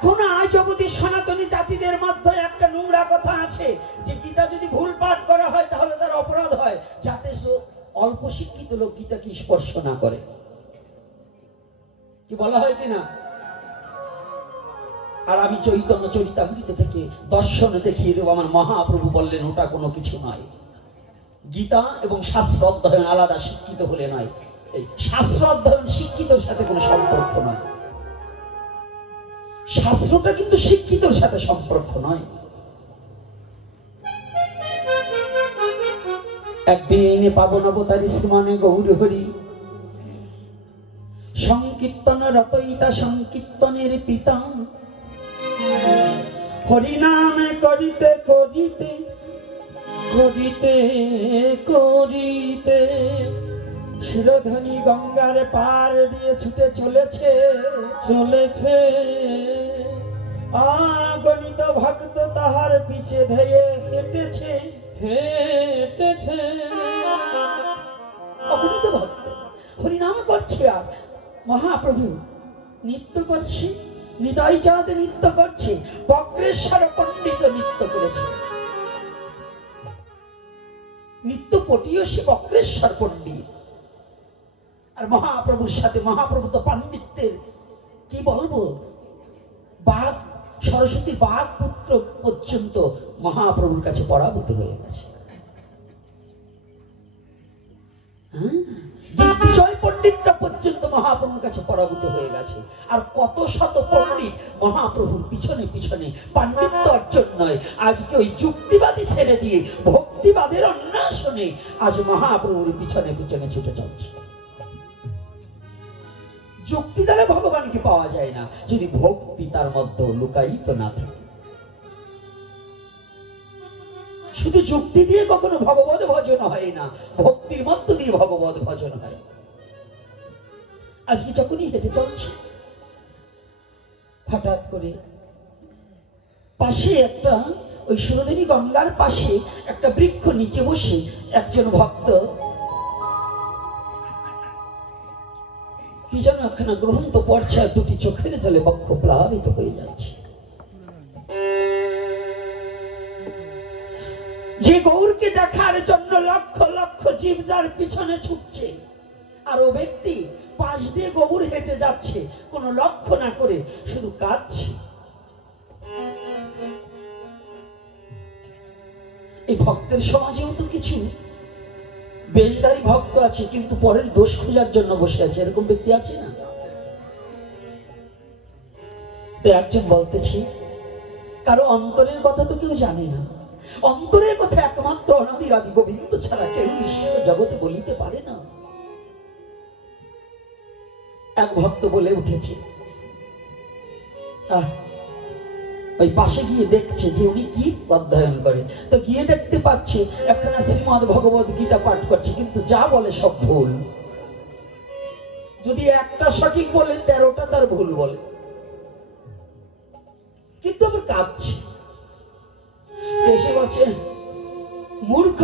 এখনো আজ অবধি সনাতনী জাতিদের মধ্যে একটা নোংরা কথা আছে যে গীতা যদি ভুল পাঠ করা হয় তাহলে তার অপরাধ হয়, যাতে অল্প শিক্ষিত লোক গীতাকে স্পর্শ না করে। কি বলা হয় কিনা? আর আমি চৈতন্য চরিতামৃত থেকে দর্শন দেখিয়ে দেবো, আমার মহাপ্রভু বললেন ওটা কোনো কিছু নয়। গীতা এবং শাস্ত্র অধ্যয়ন আলাদা, শিক্ষিত হলে নয়। এই শাস্ত্র অধ্যয়ন শিক্ষিতর সাথে কোনো সম্পর্ক নয়, শাস্ত্রটা কিন্তু শিক্ষিতর সাথে সম্পর্ক নয়। একদিন পাবন অবতারী শ্রীমানে গৌর হরি সংকীর্তন রতইতা সংকীর্তনের পিতা, হরিনাম করিতে করিতে করিতে করিতে শিরোধনী গঙ্গার পার দিয়ে ছুটে চলেছে চলেছে। আগণিত ভক্ত তাহার পিছে ধেয়ে হেঁটেছে হেঁটেছে। অগণিত ভক্ত হরিনাম করছে আর মহাপ্রভু নৃত্য করছে, নিতাই চাঁদ নৃত্য করছে, বক্রেশ্বর পণ্ডিত নৃত্য করেছে। নিত্য পটীয় সে বক্রেশ্বর পণ্ডিত, আর মহাপ্রভুর সাথে, মহাপ্রভু তো পাণ্ডিত্যের কি বলবো, বাঘ সরস্বতী বাঘ পুত্র পর্যন্ত মহাপ্রভুর কাছে পরাভূত হয়ে গেছে। দিগ্বিজয় পণ্ডিতরা পর্যন্ত মহাপ্রভুর কাছে পরাভূত হয়ে গেছে। আর কত শত পণ্ডিত মহাপ্রভুর পিছনে পিছনে পাণ্ডিত্য অর্জন নয়, আজকে ওই যুক্তিবাদী ছেড়ে দিয়ে ভক্তিবাদের অন্বেষণে আজ মহাপ্রভুর পিছনে পিছনে ছুটে চলছে। যুক্তি দ্বারা ভগবানকে পাওয়া যায় না যদি ভক্তি তার মধ্যে লুকায়িত না থাকে। শুধু যুক্তি দিয়ে কখনো ভগবত ভজন হয় না, ভক্তির মধ্য দিয়ে ভগবত ভজন হয়। আজকে যখনই হেঁটে চলছে, হঠাৎ করে পাশে একটা, ওই সুরধনী গঙ্গার পাশে একটা বৃক্ষ নিচে বসে একজন ভক্ত কি যেন একখানা গ্রন্থ পড়ছে, আর দুটি চোখের জলে বক্ষ প্লাবিত হয়ে যাচ্ছে। যে গৌরকে দেখার জন্য লক্ষ লক্ষ জীব যার পিছনে ছুটছে, আর ও ব্যক্তি পাশ দিয়ে গৌর হেঁটে যাচ্ছে কোনো লক্ষ্য না করে, শুধু কাঁদছে। এই ভক্তের সমাজেও তো কিছু বেশধারী ভক্ত আছে, কিন্তু পরের দোষ খোঁজার জন্য বসে আছে, এরকম ব্যক্তি আছে না? তো একজন বলতেছি, কারো অন্তরের কথা তো কেউ জানে না। অন্তরের কথা একমাত্র অনাদির আদি গোবিন্দ ছাড়া কেউ বিশ্ব জগতে বলিতে পারে না। এক ভক্ত বলে উঠেছে, ওই পাশে গিয়ে দেখছে যে উনি কি অধ্যয়ন করে, তো গিয়ে দেখতে পাচ্ছে একখানা শ্রীমদ ভগবত গীতা পাঠ করছে, কিন্তু যা বলে সব ভুল। যদি একটা সঠিক বলে 13টা তার ভুল বলে, কিন্তু আবার কাঁদছে। এসে বলছে, মূর্খ,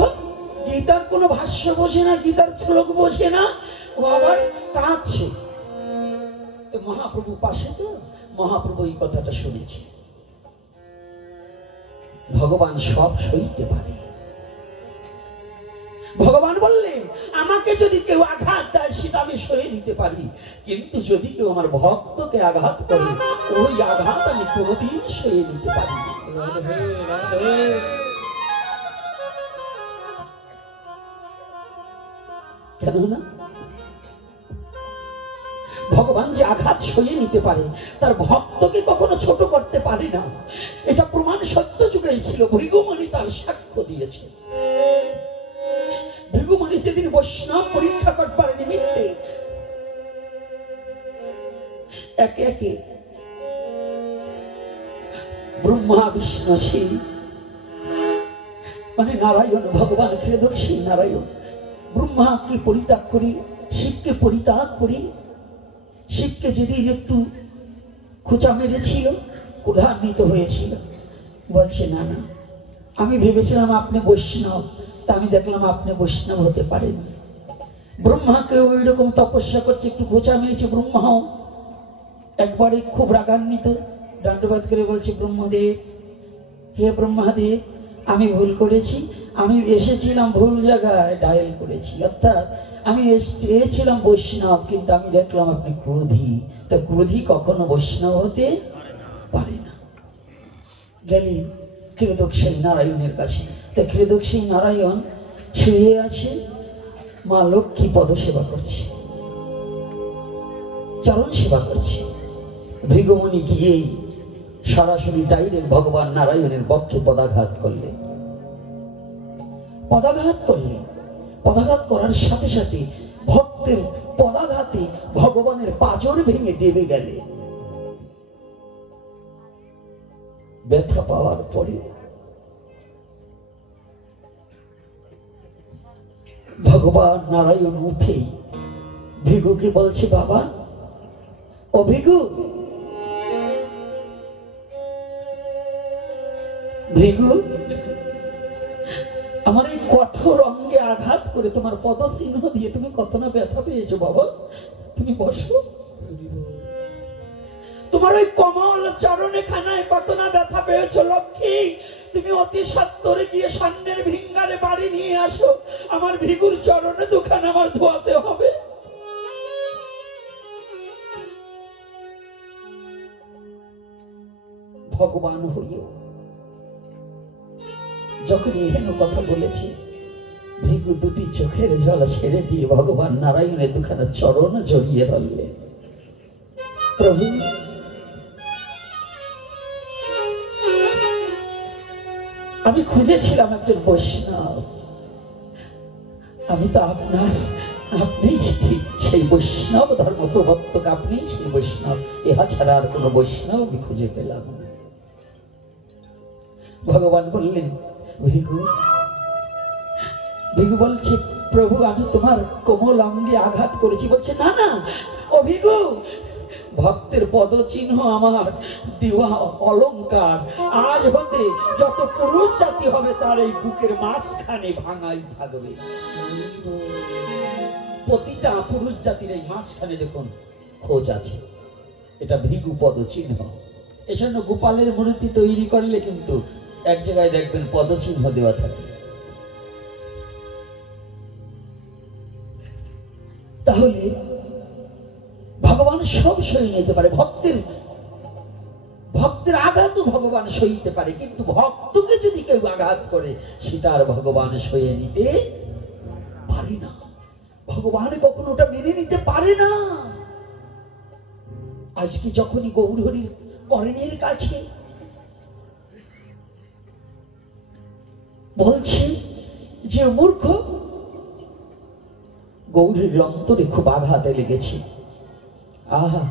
গীতার কোনো ভাষ্য বোঝে না, গীতার শ্লোক বোঝে না, ও আবার কাঁদছে। তো মহাপ্রভু পাশে, তো মহাপ্রভু এই কথাটা শুনেছে। ভগবান সব সইতে পারে। ভগবান বললেন, আমাকে যদি কেউ আঘাত দেয় সেটা আমি সয়ে নিতে পারি, কিন্তু যদি কেউ আমার ভক্তকে আঘাত করে ওই আঘাত আমি কোনোদিন সয়ে নিতে পারি না। কেন না? ভগবান যে আঘাত সয়ে নিতে পারে, তার ভক্তকে কখনো ছোট করতে পারে না। এটা প্রমাণ সত্য যুগেই ছিল, ভৃগুমণি তার সাক্ষ্য দিয়েছে। ভৃগুমণি যেদিন বৈষ্ণব পরীক্ষা করবার নিমিত্তে একে একে ব্রহ্মা বিষ্ণু শিব, মানে নারায়ণ ভগবান ক্ষীরদর্শী নারায়ণ, ব্রহ্মাকে পরিত্যাগ করি, শিবকে পরিত্যাগ করি। শিবকে যেদিন একটু খোঁচা মেরেছিল, ক্রোধান্বিত হয়েছিল, বলছে না না, আমি ভেবেছিলাম আপনি বৈষ্ণব, তা আমি দেখলাম আপনি বৈষ্ণব হতে পারেন। ব্রহ্মাকে ওই রকম তপস্যা করছে, একটু খোঁচা মেরেছে, ব্রহ্মাও একবারে খুব রাগান্বিত, দণ্ডবাদ করে বলছে, ব্রহ্মদেব, হে ব্রহ্মাদেব, আমি ভুল করেছি, আমি এসেছিলাম ভুল জায়গায় ডায়াল করেছি, অর্থাৎ আমি চেয়েছিলাম বৈষ্ণব, কিন্তু আমি দেখলাম আপনি ক্রোধী। তো ক্রোধী কখনো বৈষ্ণব হতে পারে না। গেলেন ক্ষীরোদক্ষিণী নারায়ণের কাছে। তো ক্ষীরোদক্ষিণী নারায়ণ শুয়ে আছে, মা লক্ষ্মী পদ সেবা করছে, চরণ সেবা করছে। ভৃগুমুনি গিয়েই সরাসরি ডাইরেক্ট ভগবান নারায়ণের বক্ষে পদাঘাত করলেন। পদাঘাত করলেন, পদাঘাত করার সাথে সাথে ভক্তের পদাঘাতে ভগবানের পাঁজর ভেঙে দেবে গেলে। ব্যথা পাওয়ার পরে ভগবান নারায়ণ উঠে ভৃগুকে বলছে, বাবা, ও ভৃগু, ভৃগু, আমার এই কঠোর অঙ্গে আঘাত করে তোমার পদচিহ্ন দিয়ে তুমি কত না ব্যথা পেয়েছো বাবা, তুমি বসো। তোমার ওই কমল চরণে খানায় কত না ব্যথা পেয়েছো লক্ষ্মী, তুমি অতি সত্বরে গিয়ে সামনের ভিঙ্গারে বাড়ি নিয়ে আসো, আমার ভিগুর চরণে দুখানা আমার ধোয়াতে হবে। ভগবান হইও যখন এহেন কথা বলেছে, ভৃগু দুটি চোখের জল ছেড়ে দিয়ে ভগবান নারায়ণের দুখানা চরণ জড়িয়ে ধরলেন। প্রভু, আমি খুঁজেছিলাম একজন বৈষ্ণব, আমি তো আপনার, আপনি সেই বৈষ্ণব ধর্ম প্রবর্তক, আপনি সেই বৈষ্ণব, ইহা ছাড়া আর কোন বৈষ্ণব আমি খুঁজে পেলাম না। ভগবান বললেন, ভৃগু, ভৃগু বলছে, প্রভু, আমি তোমার কোমল অঙ্গে আঘাত করেছি। বলছে, না না, ও ভৃগু, ভক্তের পদচিহ্ন আমার দেওয়া অলংকার, আজ হতে যত পুরুষ জাতি হবে তার এই বুকের মাঝখানে ভাঙাই থাকবে। প্রতিটা পুরুষ জাতির এই মাঝখানে দেখুন খোঁজ আছে, এটা ভৃগু পদচিহ্ন। এজন্য গোপালের মূর্তি তৈরি করলে কিন্তু এক জায়গায় দেখবেন পদচিহ্ন দেওয়া থাকে। তাহলে ভগবান সব সই নিতে পারে, ভক্তের আঘাতও ভগবান সইতে পারে, কিন্তু ভক্তকে যদি কেউ আঘাত করে সেটা আর ভগবান সয়ে নিতে পারে না। ভগবান কখনো ওটা মেনে নিতে পারে না। আজকে যখনই গৌরহরির কর্ণের কাছে বলছে যে মূর্খ, গৌরহরির অন্তরে খুব আঘাতে লেগেছে। আহা,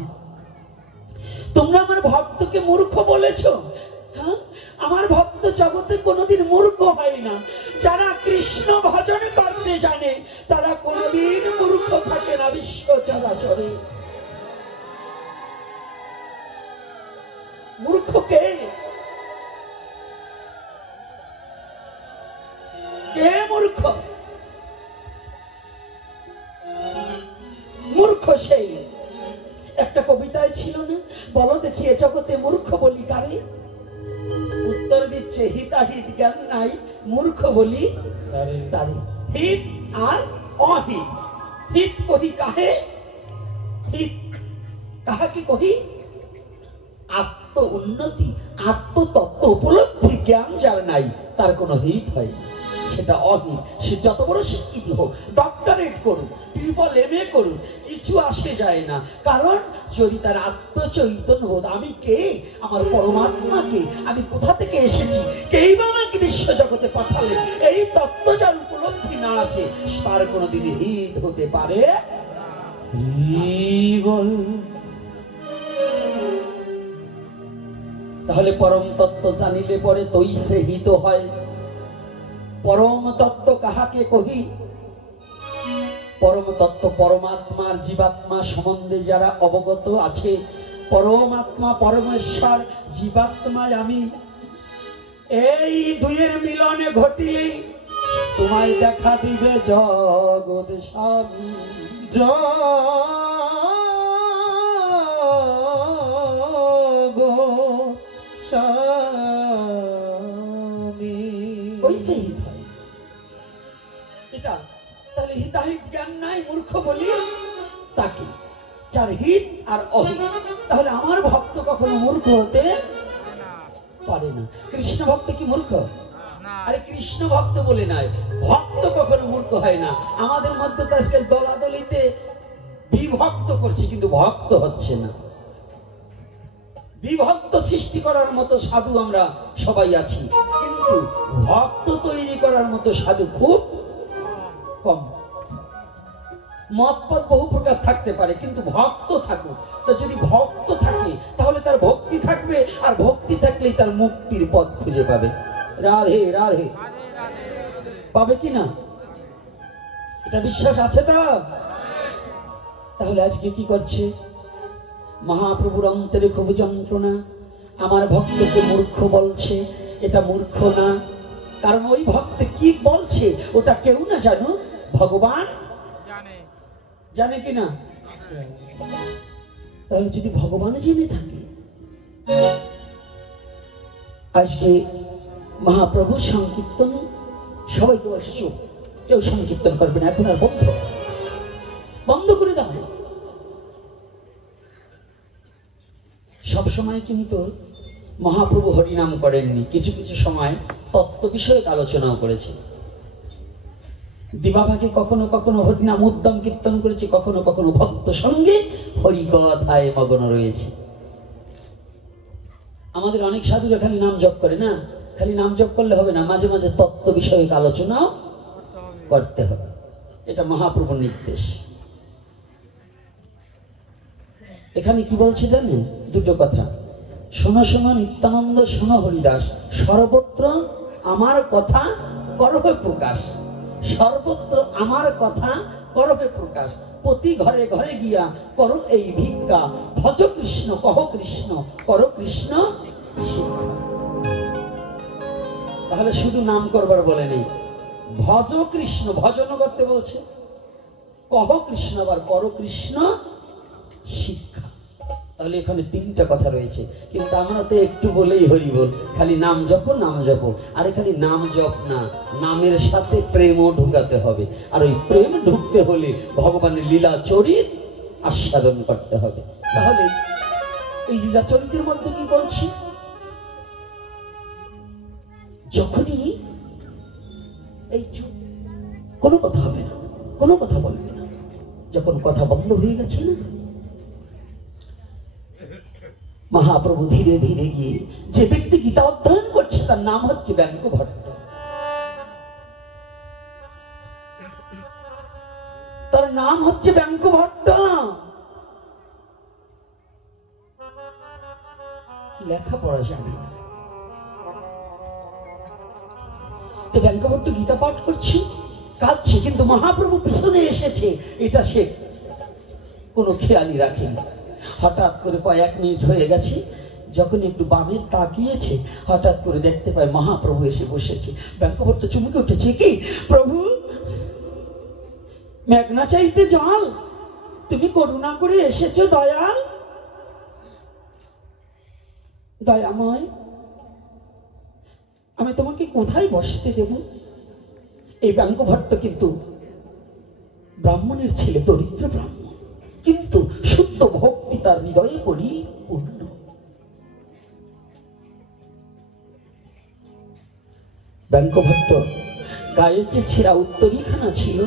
তোমরা আমার ভক্তকে মূর্খ বলেছো। হ্যাঁ, আমার ভক্ত জগতে কোনোদিন মূর্খ হয় না। যারা কৃষ্ণ ভজন করতে জানে তারা কোনোদিন মূর্খ থাকে না বিশ্ব চরাচরে। মূর্খ কে? কে মূর্খ? মূর্খ সেই, একটা কবিতায় ছিল না, বলো দেখিয়ে জগতে মূর্খ বলি কারে? উত্তর দিচ্ছে, হিতাহিত জ্ঞান নাই, মূর্খ বলি তারে। হিত আর অহিত। হিত কহি কাহে? হিত কাহাকে কহি? আত্ম উন্নতি, আত্মতত্ত্ব উপলব্ধি জ্ঞান যার নাই তার কোনো হিত হয় না, সেটা অহিত। সে যত বড় শিক্ষিত হোক, ডক্টরেট করুক, ট্রিপল MA করুক, কিছু আসে যায় না। কারণ যদি তার আত্মচৈতন্য বোধ, আমি কে, আমার পরমাত্মাকে, আমি কোথা থেকে এসেছি, কেই বা আমাকে বিশ্ব জগতে পাঠালেন, এই তত্ত্ব যার উপলব্ধি না আছে তার কোনোদিন হিত হতে পারে। তাহলে পরম তত্ত্ব জানিলে পরে তৈসে হিত হয়। পরম তত্ত্ব কাহাকে কহি? পরম তত্ত্ব পরমাত্মার জীবাত্মা সম্বন্ধে যারা অবগত আছে, পরমাত্মা পরমেশ্বর, জীবাত্মায় আমি, এই দুইয়ের মিলনে ঘটিলেই তোমায় দেখা দিবে জগৎ স্বামী। জগৎ স্বামী। ওই সেই হিত হয় এটা। তাহলে হিতাহিত জ্ঞান নাই মূর্খ বলি তাকে, যার হিত আর অহিত। তাহলে আমার ভক্ত কখনো মূর্খ হতে পারে না। কৃষ্ণ ভক্ত কি মূর্খ? আরে কৃষ্ণ ভক্ত বলে নয়, ভক্ত কখনো মূর্খ হয় না। আমাদের মধ্যে তো আজকাল দলাদলিতে বিভক্ত করছে, কিন্তু ভক্ত হচ্ছে না। বিভক্ত সৃষ্টি করার মতো সাধু আমরা সবাই আছি, কিন্তু ভক্ত তৈরি করার মতো সাধু খুব কম। মতপদ বহু প্রকার থাকতে পারে, কিন্তু ভক্ত থাকুক। তো যদি ভক্ত থাকে তাহলে তার ভক্তি থাকবে, আর ভক্তি থাকলেই তার মুক্তির পথ খুঁজে পাবে। রাধে রাধে পাবে কি না? এটা বিশ্বাস আছে তো? তাহলে আজকে কি করছে? মহাপ্রভুর অন্তরে খুব যন্ত্রণা। আমার ভক্তকে মূর্খ বলছে, এটা মূর্খ না। কারণ ওই ভক্ত কি বলছে ওটা কেউ না জানো, ভগবান জানে কিনা? তাহলে যদি ভগবান জেনে থাকে, আজকে মহাপ্রভু সংকীর্তন সবাইকে বসে চুপ, কেউ সংকীর্তন করবে না, এখন আর বন্ধ বন্ধ করে দাও। সবসময় কিন্তু মহাপ্রভু হরিনাম করেননি, কিছু কিছু সময় তত্ত্ব বিষয়ক আলোচনাও করেছে। দিবাভাগে কখনো কখনো হরিনাম উদ্যম কীর্তন করেছে, কখনো কখনো ভক্ত সঙ্গে হরিকথায় মগ্ন রয়েছে। আমাদের অনেক সাধুরা খালি নাম জপ করে না, খালি নাম জপ করলে হবে না, মাঝে মাঝে তত্ত্ব বিষয়ক আলোচনাও করতে হবে। এটা মহাপ্রভুর নির্দেশ। এখানে কি বলছে জানেন? দুটো কথা। শোনো শোনো নিত্যানন্দ, শোনো হরিদাস, সর্বত্র আমার কথা করবে প্রকাশ। সর্বত্র আমার কথা করবে প্রকাশ। প্রতি ঘরে ঘরে গিয়া করো এই ভিক্ষা, ভজ কৃষ্ণ কহ কৃষ্ণ, করো কৃষ্ণ শিক্ষা। তাহলে শুধু নাম করবার বলে নেই, ভজ কৃষ্ণ, ভজন করতে বলছে, কহ কৃষ্ণ, আবার করো কৃষ্ণ শিক্ষা। তাহলে এখানে তিনটা কথা রয়েছে। কিন্তু আমরা তো একটু বলেই হরি বল, খালি নাম জপ নাম জপ। আরে খালি নাম জপ না, নামের সাথে প্রেমও ঢুকাতে হবে। আর ওই প্রেম ঢুকতে হলে ভগবানের লীলা চরিত আস্বাদন করতে হবে। তাহলে এই লীলা চরিতের মধ্যে কি বলছি? যখনই এই কোনো কথা হবে না, কোনো কথা বলবে না, যখন কথা বন্ধ হয়ে গেছে না, মহাপ্রভু ধীরে ধীরে গিয়ে, যে ব্যক্তি গীতা অধ্যয়ন করছে তার নাম হচ্ছে ব্যঙ্গ ভট্ট। তার নাম হচ্ছে ব্যঙ্গ ভট্ট। লেখাপড়া জানে না, তো ব্যঙ্গ ভট্ট গীতা পাঠ করছে, কাঁদছে, কিন্তু মহাপ্রভু পিছনে এসেছে এটা সে কোনো খেয়ালই রাখেনি। হঠাৎ করে কয়েক মিনিট হয়ে গেছে, যখন একটু বামে তাকিয়েছে, হঠাৎ করে দেখতে পায় মহাপ্রভু এসে বসেছে। ব্যঙ্গভট্ট চমকে উঠেছে, কি প্রভু, মেঘনা চাইতে জল, তুমি করুণা করে এসেছো দয়াল, দয়াময়, আমি তোমাকে কোথায় বসতে দেব? এই ব্যঙ্গভট্ট কিন্তু ব্রাহ্মণের ছেলে, দরিদ্র ব্রাহ্মণ, কিন্তু শুদ্ধ ভক্তি তার হৃদয়ে পরিপূর্ণ। ব্যঙ্গভট্ট গায়ের যে ছেঁড়া উত্তরীখানা ছিল,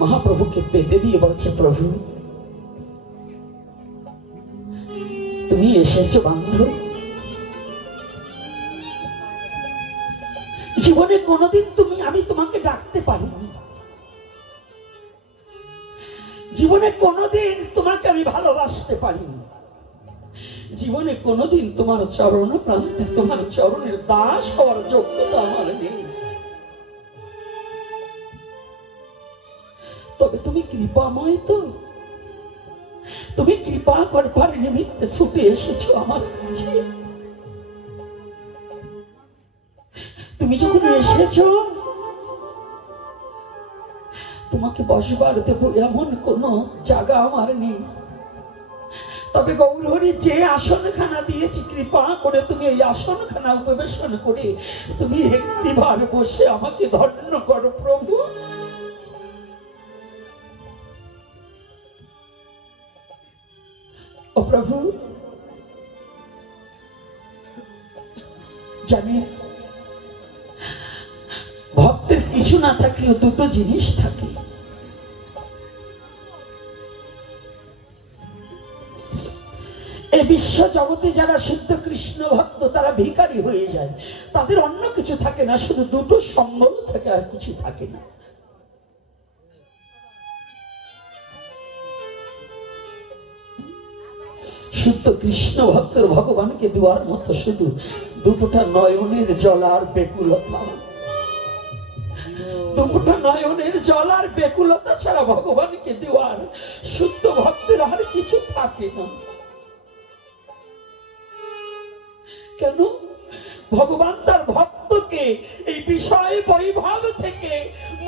মহাপ্রভুকে পেতে দিয়ে বলছে, প্রভু তুমি এসেছো বান্ধব, জীবনে কোনোদিন আমি তোমাকে ডাকতে পারিনি, জীবনে কোনোদিন তোমাকে আমি ভালোবাসতে পারিনি, জীবনে কোনোদিন তোমার চরণ প্রান্তে তোমার চরণের দাস হওয়ার যোগ্যতা আমার নেই। তবে তুমি কৃপাময়, তো তুমি কৃপা করবার নিমিত্তে ছুটে এসেছো আমার কাছে। তুমি যখন এসেছো, তোমাকে বসবার দেব এমন কোন জায়গা আমার নেই, তবে গৌরহরি যে আসনখানা দিয়েছি, কৃপা করে তুমি এই আসনখানা উপবেশন করে তুমি একটিবার বসে আমাকে ধন্য করো প্রভু। ও প্রভু, জানি ভক্তের কিছু না থাকলেও দুটো জিনিস থাকে। এই বিশ্ব জগতে যারা শুদ্ধ কৃষ্ণ ভক্ত তারা ভিখারি হয়ে যায়, তাদের অন্য কিছু থাকে না, শুধু দুটো সম্বল থাকে, আর কিছু থাকে না। শুদ্ধ কৃষ্ণ ভক্তের ভগবানকে দেওয়ার মতো শুধু দুটোটা নয়নের জল আর বেকুলতা, দুটোটা নয়নের জল আর বেকুলতা ছাড়া ভগবানকে দেওয়ার শুদ্ধ ভক্তের আর কিছু থাকে না। কেন? ভগবান তার ভক্তকে এই বিষয় বৈভব থেকে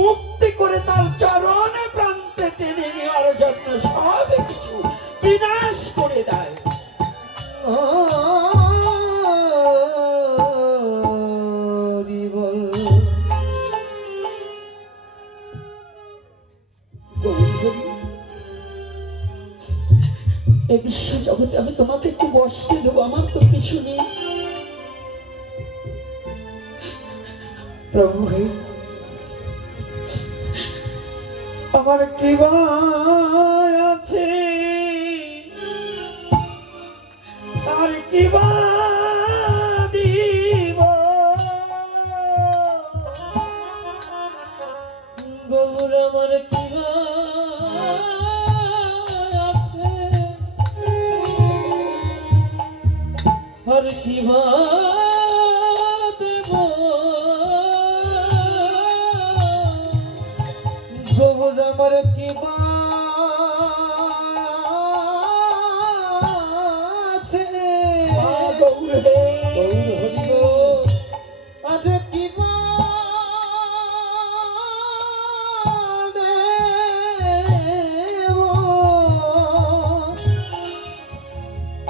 মুক্তি করে তার চরণে প্রান্তে টেনে নেওয়ার জন্য সব কিছু বিনাশ করে দেয়। এই বিশ্ব জগতে আমি তোমাকে একটু বসতে দেবো, আমার তো কিছু নেই। প্রভু হে, আমার কি আছে আর কি দিব, গৌর আমার কি আছে আর কি দেব, গৌর আমার কি আছে, গৌর হে, আর কি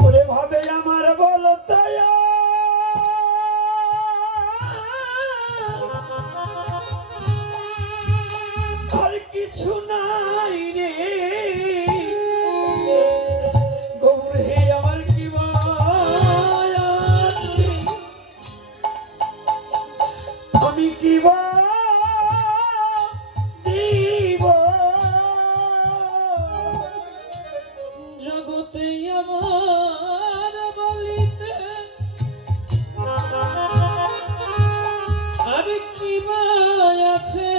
ওরে ভাবে আমার বলতে আর কিছু নাই রে। গৌর হে, আমার কি আছে, আমি কি দিব, জগতে আমার বলিতে আর কি আছে,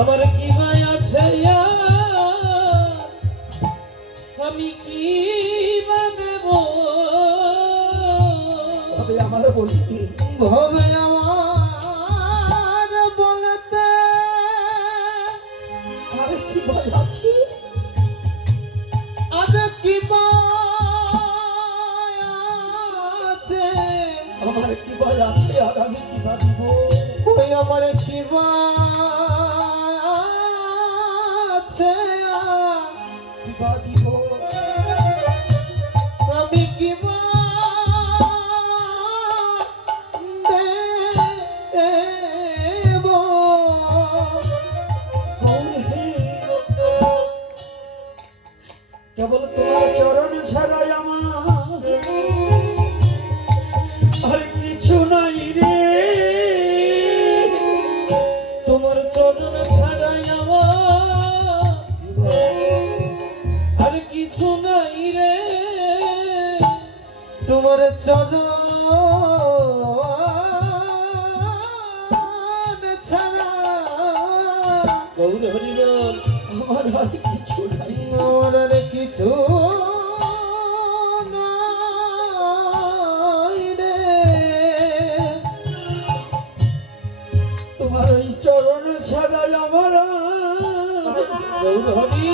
আমার কি আছে, আমি কি দেব, ভাবে আমার বলিতে, ভবে আমার বলতে আর কি আছে, আর কি আছে, আমার কি আছে, আর আমি কি দিব, ওই আমার কি আছে, কি দিব, আমি কি দেব, কেবল তোমার চরণ ছাড়াই আমার আর কিছু নাই রে। তোমার চরণ ছাড়াই আমার আর কিছু নাই রে, তোমার চরণ ছাড়া, গৌর হরি বল, আমার আর কিছু নাই, আমার আর কিছু নাই রে, তোমার ওই চরণ ছাড়াই আমার গৌর হরি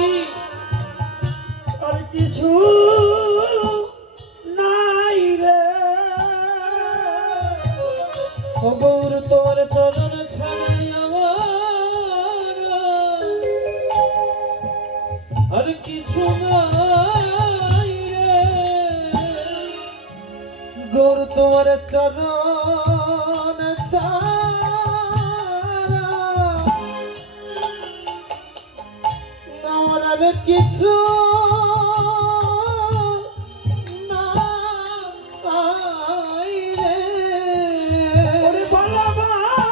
আর কিছু নাই রে। ও গৌর তোর চরণ ছাড়াই আমার আর কিছু তোমার চরণ ছাড়া আমার আর কিছু নাই রে। ওরে বালা বালা,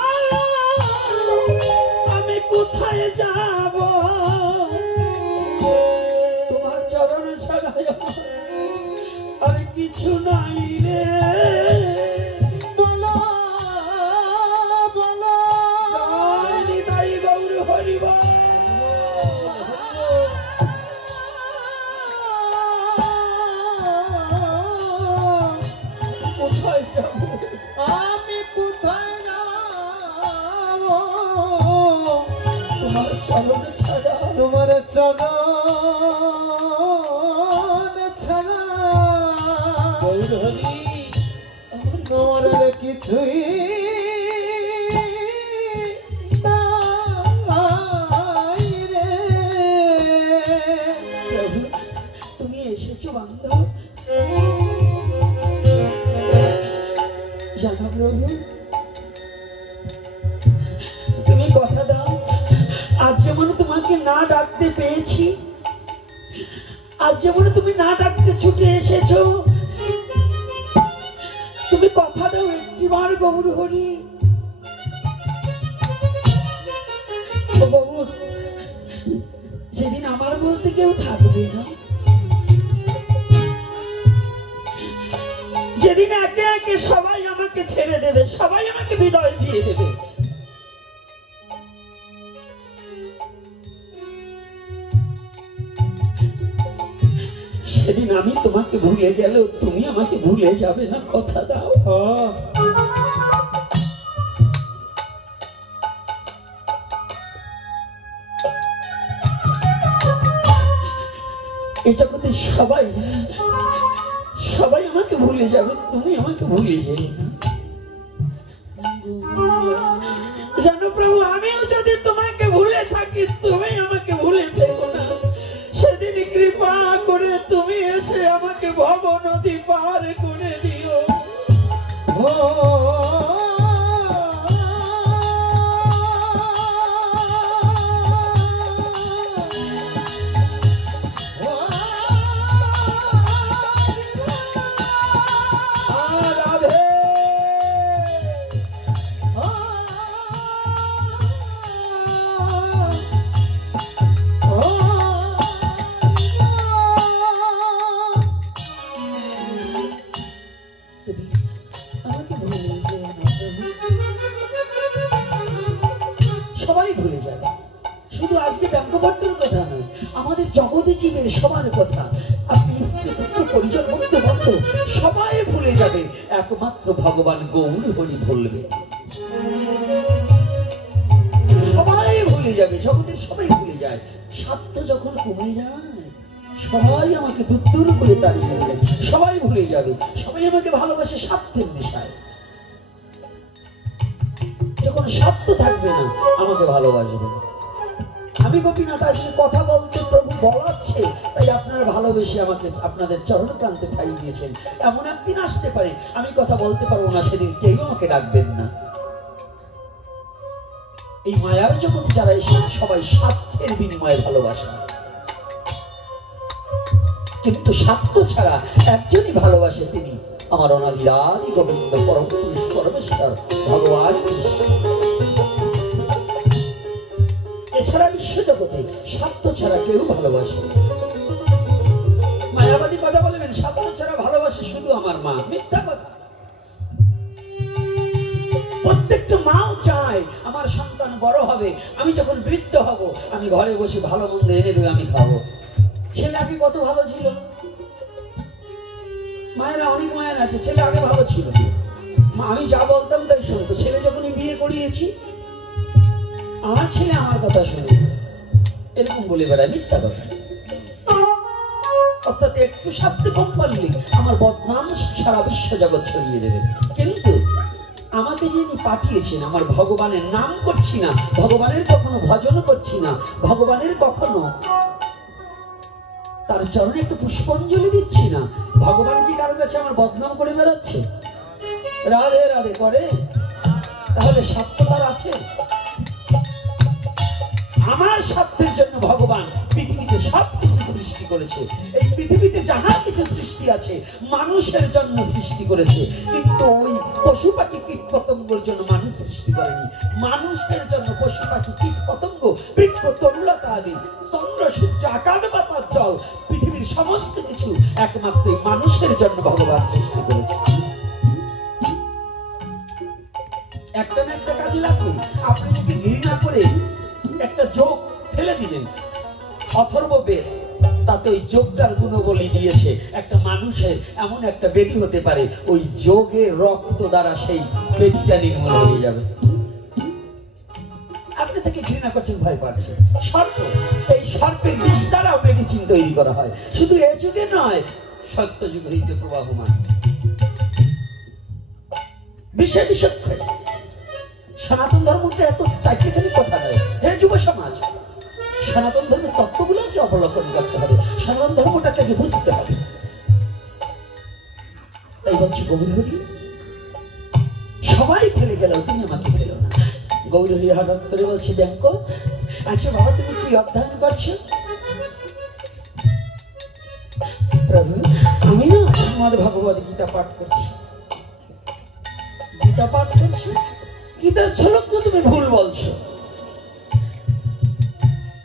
আমি কোথায় যাব? তোমার চরণ ছাড়া আর কিছু নাই রে। বলো বলো জয় নিতাই গৌর হরি বল। কোথায় যাব? আমি কোথায় যাব? তোমার চরণ ছাড়া, তোমার চরণ ছাড়া গৌর হরি আমার তোমার আর কিছুই নাই রে। প্রভু, তুমি এসেছো বান্ধব। জানো প্রভু, তুমি কথা দাও, আজ যেমন তোমাকে না ডাকতে পেয়েছি, আজ যেমন তুমি না ডাকতে ছুটে এসেছো, তুমি কথা দাও একটিবার গৌর হরি। ও বাবু, যেদিন আমার বলতে কেউ থাকবে না, যেদিন একে একে সবাই আমাকে ছেড়ে দেবে, সবাই আমাকে বিদায় দিয়ে দেবে, সেদিন আমি তোমাকে ভুলে গেলেও তুমি আমাকে ভুলে যাবে না, কথা দাও। এই জগতে সবাই সবাই আমাকে ভুলে যাবে, তুমি আমাকে ভুলে যাবে না। জানো প্রভু, আমিও যদি তোমাকে ভুলে থাকি, তুমি আমাকে ভুলে থেকো না। সেদিন কৃপা করে তুমি এসে আমাকে ভব নদী পার করে দিও। রাধে আমাকে ভুলে যেও না প্রভু। সবাই ভুলে যাবে, শুধু আজকে ব্যঙ্গভট্টের কথা নয়, আমাদের জগতে জীবের সবার কথা। আপনি স্ত্রী পুত্র পরিজন বন্ধু বান্ধব সবাই ভুলে যাবে, একমাত্র ভগবান গৌর হরি ভুলবে। সবাই ভুলে যাবে, জগতের সবাই ভুলে যায়। স্বার্থ যখন কমে যায়, সবাই আমাকে দূর দূর করে দাঁড়িয়ে যাবে, সবাই ভুলে যাবে, সবাই আমাকে ভালোবাসে স্বার্থের নেশায়। যখন স্বার্থ থাকবে না, আমাকে ভালোবাসবে। আমি গোপীনাথ আসলে কথা বলতে প্রভু বলাচ্ছে, তাই আপনারা ভালোবেসে আমাকে আপনাদের চরণ প্রান্তে ঠাই দিয়েছেন। এমন একদিন আসতে পারে আমি কথা বলতে পারবো না, সেদিন কেউ আমাকে ডাকবেন না। এই মায়ার জগতে যারা এসে সবাই স্বার্থের বিনিময়ে ভালোবাসে, কিন্তু স্বার্থ ছাড়া একজনই ভালোবাসে, তিনি আমার অনাদিরাদি গোবিন্দ পরম পুরুষ পরমেশ্বর ভগবান কৃষ্ণ। এছাড়া বিশ্বজগতে স্বার্থ ছাড়া কেউ ভালোবাসে। মায়াবাদী কথা বলবেন স্বার্থ ছাড়া ভালোবাসে শুধু আমার মা, মিথ্যা কথা। প্রত্যেকটা মাও চায় আমার সন্তান বড় হবে, আমি যখন বৃদ্ধ হব আমি ঘরে বসে ভালো মন্দ এনে দেবে, আমি খাবো। ছেলে আগে কত ভালো ছিল, মায়েরা অনেক মায়ের আছে, ছেলে আগে ভালো ছিল, আমি যা বলতাম তাই শুনতো। ছেলে যখনই বিয়ে করিয়েছি, আমার ছেলে আমার কথা শুনে, এরকম বলে বেড়ায়, মিথ্যা কথা। অর্থাৎ একটু স্বার্থে কম পারলে আমার বদনাম সারা বিশ্ব জগৎ ছড়িয়ে দেবে। কিন্তু আমাকে যিনি পাঠিয়েছেন, আমার ভগবানের নাম করছি না, ভগবানের কখনো ভজন করছি না, ভগবানের কখনো তার চরণে একটু পুষ্পাঞ্জলি দিচ্ছি না, ভগবান কি কারো কাছে আমার বদনাম করে বেড়াচ্ছে? রাধে রাধে করে, তাহলে স্বার্থ তার আছে? আমার স্বার্থের জন্য ভগবান পৃথিবীতে সবকিছু সৃষ্টি করেছে। এই পৃথিবীতে যাহা কিছু সৃষ্টি আছে মানুষের জন্য সৃষ্টি করেছে, কিন্তু ওই পশু পাখি কীট পতঙ্গের জন্য মানুষ সৃষ্টি করেনি। মানুষের জন্য পশু পাখি কীট পতঙ্গ বৃক্ষ তরুলতা আদি চন্দ্র সূর্য আকাশ বাতাস জল পৃথিবীর সমস্ত কিছু একমাত্র মানুষের জন্য ভগবান সৃষ্টি করেছে। একটা না একটা কাজে লাগবে। আপনি যদি ঘৃণা করে একটা যোগ ফেলে দিলেন, অথর্ব বেদ তাতে ওই যোগটার গুণবলী দিয়েছে। একটা মানুষের এমন একটা ব্যাধি হতে পারে, ওই যোগের রক্ত দ্বারা সেই ব্যাধিটা নির্মূল হয়ে যাবে। আপনি থেকে ঘৃণা করছেন, ভয় পাচ্ছেন, সর্প, এই সর্পের বিষ দ্বারাও মেডিসিন তৈরি করা হয়। শুধু এ যুগে নয়, সত্য যুগ হইতে প্রবাহমান বিষয় বিষয়। সনাতন ধর্মটা এত চাকরিখানি কথা নয়। হে যুব সমাজ, সনাতন ধর্মের তত্ত্বগুলোকে অবলোকন করতে হবে, সনাতন ধর্মটাকে বুঝতে হবে। তাই বলছি গৌরী হরি, সবাই ফেলে গেল, তুমি আমাকে ফেলো না। গৌরী হরি হঠাৎ করে বলছে, দেখো আচ্ছা বাবা, তুমি কি অধ্যয়ন করছো? প্রভু, আমি না তোমার ভগবত গীতা পাঠ করছি। গীতা পাঠ করছি? গীতার শ্লোক তো তুমি ভুল বলছো।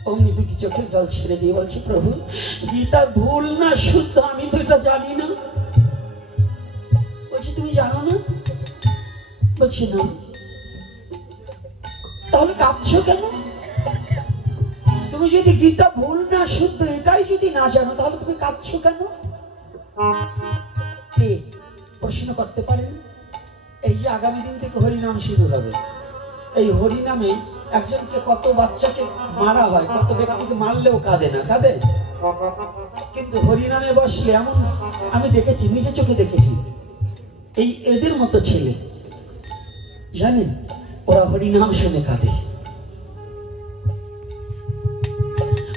অমনি দুটি চোখের জল ছেড়ে দিয়ে বলছে, প্রভু গীতা ভুল না শুদ্ধ আমি তো এটা জানি না। বলছি তুমি জানো না? বলছি না। তাহলে কাঁদছো কেন? তুমি যদি গীতা ভুল না শুদ্ধ এটাই যদি না জানো, তাহলে তুমি কাঁদছো কেন? কে প্রশ্ন করতে পারেন? এই যে আগামী দিন থেকে হরিনাম শুরু হবে, এই হরিনামে একজনকে কত বাচ্চাকে মারা হয়, কত ব্যক্তিকে মারলেও কাঁদে না, কাঁদে? কিন্তু হরিনামে বসলে এমন আমি দেখেছি, নিজে চোখে দেখেছি, এই এদের মতো ছেলে জানেন, ওরা হরিনাম শুনে কাঁদে।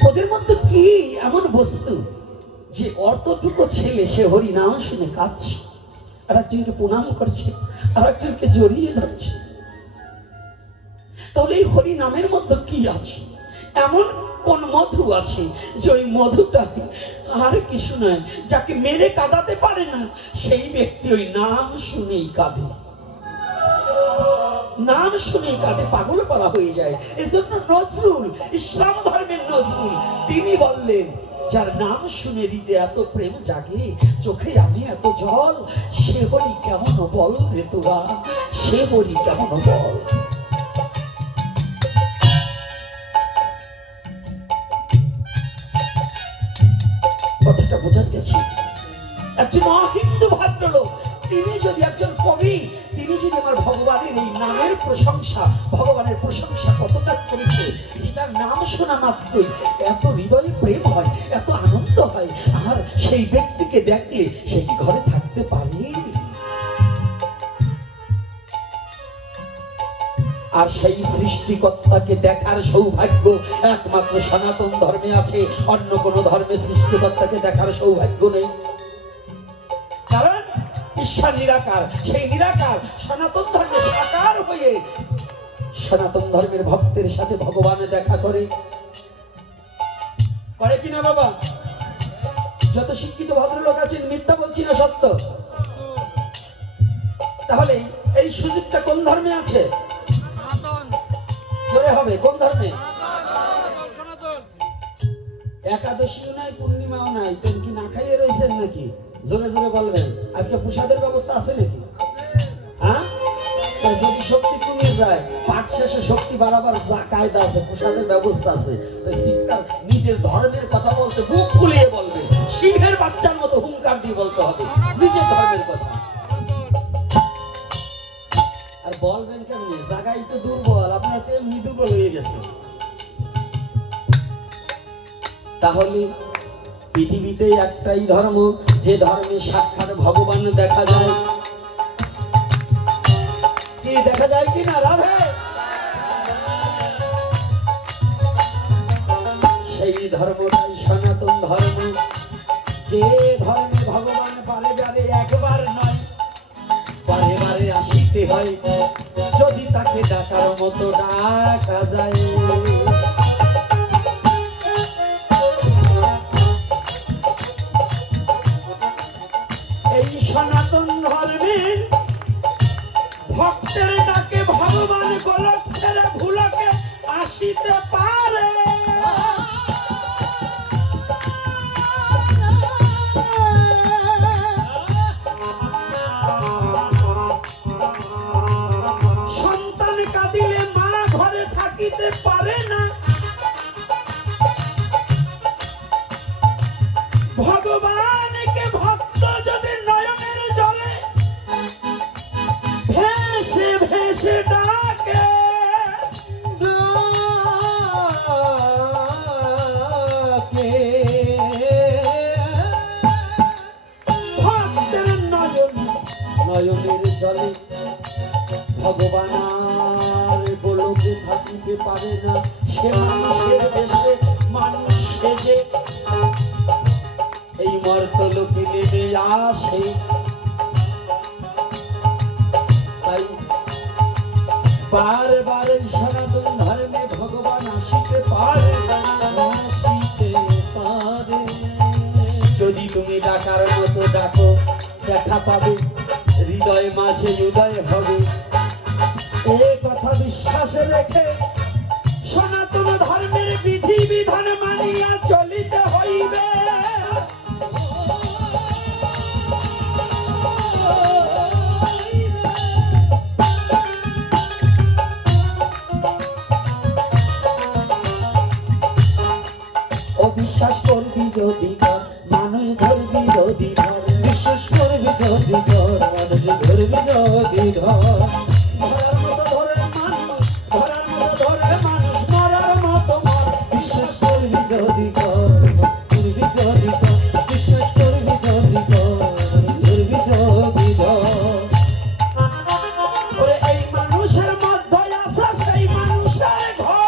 ওদের মধ্যে কি এমন বস্তু যে অতটুকু ছেলে সে হরিনাম শুনে কাঁদছে, আর একজনকে প্রণাম করছে, আর একজনকে জড়িয়ে ধরছে। তাহলে এই হরি নামের মধ্যে কি আছে? এমন কোন মধু আছে যে ওই মধুটা আর কিছু নয়, যাকে মেরে কাঁদাতে পারে না সেই ব্যক্তি ওই নাম শুনেই কাঁদে, নাম শুনেই কাঁদে, পাগল পারা হয়ে যায়। এজন্য নজরুল, ইসলাম ধর্মের নজরুল, তিনি বললেন, যার নাম শুনে হৃদয়ে এত প্রেম জাগে, চোখে আমি এত জল, সে হরি কেমন বল রে তোরা, সে হরি কেমন বল। কথাটা বোঝা গেছে? একজন অহিন্দু ভদ্রলোক, তিনি যদি একজন কবি, তিনি যদি আমার ভগবানের এই নামের প্রশংসা, ভগবানের প্রশংসা কতটা করেছে যে তার নাম শোনা মাত্রই এত হৃদয়ে প্রেম হয়, এত আনন্দ হয়, আর সেই ব্যক্তিকে দেখলে সে কি ঘরে থাকতে পারে? আর সেই সৃষ্টিকর্তাকে দেখার সৌভাগ্য একমাত্র সনাতন ধর্মে আছে, অন্য কোন ধর্মে সৃষ্টিকর্তাকে দেখার সৌভাগ্য নেই। কারণ ঈশ্বর নিরাকার, সেই নিরাকার সনাতন ধর্মে সাকার হয়ে সনাতন ধর্মের ভক্তের সাথে ভগবানে দেখা করে কিনা বাবা? যত শিক্ষিত ভদ্রলোক আছেন, মিথ্যা বলছি না, সত্য। তাহলে এই সুযোগটা কোন ধর্মে আছে? জোরে হবে, কোন ধর্মে? একাদশীও নাই, পূর্ণিমাও নাই, তুমি কি না খাইয়ে রয়েছেন নাকি? জোরে জোরে বলবেন। আজকে প্রসাদের ব্যবস্থা আছে নাকি? হ্যাঁ, যদি শক্তি কমে যায়, পাঠ শেষে শক্তি বাড়াবার কায়দা আছে, প্রসাদের ব্যবস্থা আছে। শিক্ষার নিজের ধর্মের কথা বলতে বুক ফুলিয়ে বলবে, সিংহের বাচ্চার মতো হুঙ্কার দিয়ে বলতে হবে নিজের ধর্মের কথা। আর বলবেন কেমনি? জায়গায় তো দুর্বল, আপনার তো এমনি দুর্বল হয়ে গেছে। তাহলে পৃথিবীতে একটাই ধর্ম, যে ধর্মে সাক্ষাৎ ভগবান দেখা যায়। কি দেখা যায় কিনা? রাধে। সেই ধর্মটাই সনাতন ধর্ম, যে ধর্মে ভগবান বারে বারে একবার নয়, বারে বারে হয় যদি তাকে ডাকার মতো ডাকা যায়। এই সনাতন ধর্মের ভক্তের ডাকে ভগবান গোলক ছেড়ে ভুলকে আসিতে পারে। সন্তান কাঁদিলে মা ঘরে থাকিতে পারে না। ভগবানকে ভক্ত যদি নয়নের জলে ভেসে ভেসে ডাকে, ভক্তের নয়নের জলে ভগবান আর গোলকে থাকিতে পারে না। সে মানুষের দেশে মানুষ সেজে এই মর্তলোকে নেমে আসে। তাই বারবার এই সনাতন ধর্মে ভগবান আসিতে পারে, আসিতে পারে। যদি তুমি ডাকার মতো ডাকো দেখা পাবে, হৃদয় মাঝে উদয় হবে। এই কথা বিশ্বাসে রেখে সনাতন ধর্মের বিধি বিধান মানিয়া চলিতে হইবে। বিশ্বাস করবি যদি মানুষ ধরবি যদি ধর, বিশ্বাস করবি যদি ধর মানুষ ধরবি যদি ধর। ধরার মতো ধরে মানুষ, ধরার মতো ধরে মানুষ, মরার মতো মর। বিশ্বাস করবি যদি ধর করবি যদি ধর, বিশ্বাস করবি যদি ধর ধরবি যদি ধর। ওরে এই মানুষের মধ্যে আছে সেই মানুষের ঘর।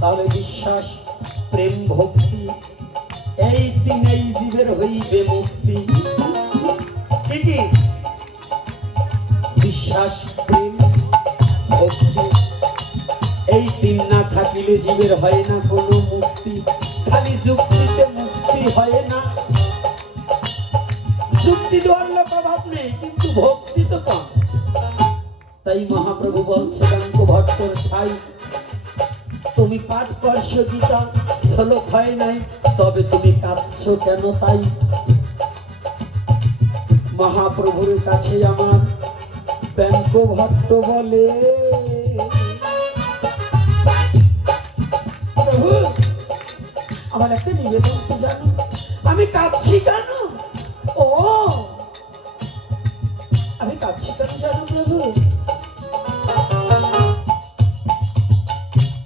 তাহলে বিশ্বাস প্রেম ভক্তি এই তিনেই জীবের হইবে মুক্তি। কি কি? বিশ্বাস প্রেম ভক্তি এই তিন না থাকিলে জীবের হয় না কোনো মুক্তি। খালি যুক্তিতে মুক্তি হয় না, যুক্তি দেওয়ার লোক অভাব নেই কিন্তু ভক্তি তো কম। তাই মহাপ্রভু বলছে কাঙ্ক ভট্টর ঠাই, তুমি পাঠ করছো গীতা শ্লোক হয় নাই, তবে তুমি কাঁদছো কেন তাই? মহাপ্রভুর কাছে আমার কাঙ্ক ভট্ট বলে, প্রভু আমার একটা নিবেদন কি জানো, আমি কাঁদছি কেন? ও আমি কাঁদছি কেন জানো প্রভু?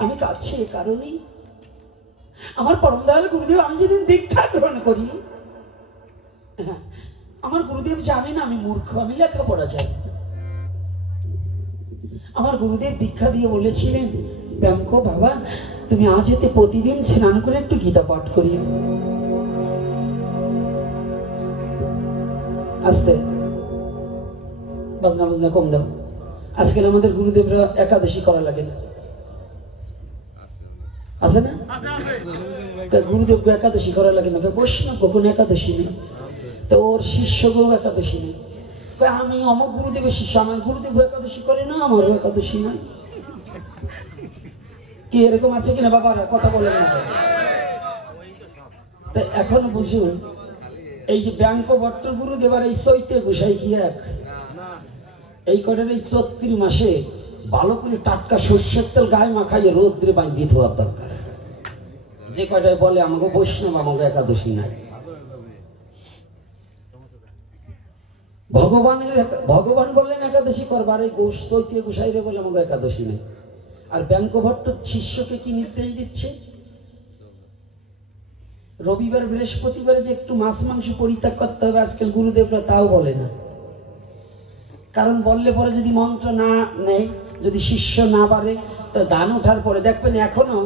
আমি কাঁদছি এ কারণেই, আমার পরম দয়াল গুরুদেব আমি যেদিন দীক্ষা গ্রহণ করি, আমার গুরুদেব জানেন আমি মূর্খ, আমি লেখাপড়া জানি। আমার গুরুদেব দীক্ষা দিয়ে বলেছিলেন, ব্যাংকো বাবা তুমি আজ এতে প্রতিদিন স্নান করে একটু গীতা পাঠ করিও। আস্তে বাজনা বাজনা কম দাও। আজকাল আমাদের গুরুদেবরা একাদশী করা লাগে না, আছে না? গুরুদেব একাদশী করা লাগে না। বৈষ্ণব কোনো একাদশী নেই, তো ওর শিষ্যকেও একাদশী নেই। আমি অমক গুরুদেবের শিষ্য, আমার গুরুদেব একাদশী করে না, আমারও একাদশী নাই। কি এরকম আছে কিনা বাবারা? কথা বলে না। তা এখন বুঝুন, এই যে ব্যাংক ভট্টর গুরুদেব আর এই চৈতে গোসাই কি এক? এই কটার এই ৩৪ মাসে ভালো করে টাটকা সর্ষের তেল গায়ে মাখাইয়ে রোদ্রে বাঁধিয়ে ধোয়ার দরকার। যে কয়টায় বলে আমাকে বৈষ্ণব, আমাকে একাদশী নাই। ভগবান বললেন একাদশী করবার, এই চৈতে গোসাইরে বলে আমাকে একাদশী নেই। আর ব্যাংক ভট্ট শিষ্যকে কি নির্দেশ দিচ্ছে? রবিবার বৃহস্পতিবারে যে একটু মাছ মাংস পরিত্যাগ করতে হবে, আজকাল গুরুদেবরা তাও বলে না। কারণ বললে পরে যদি মন্ত্র না নেয়, যদি শিষ্য না পারে, তো দান ওঠার পরে দেখবেন এখনো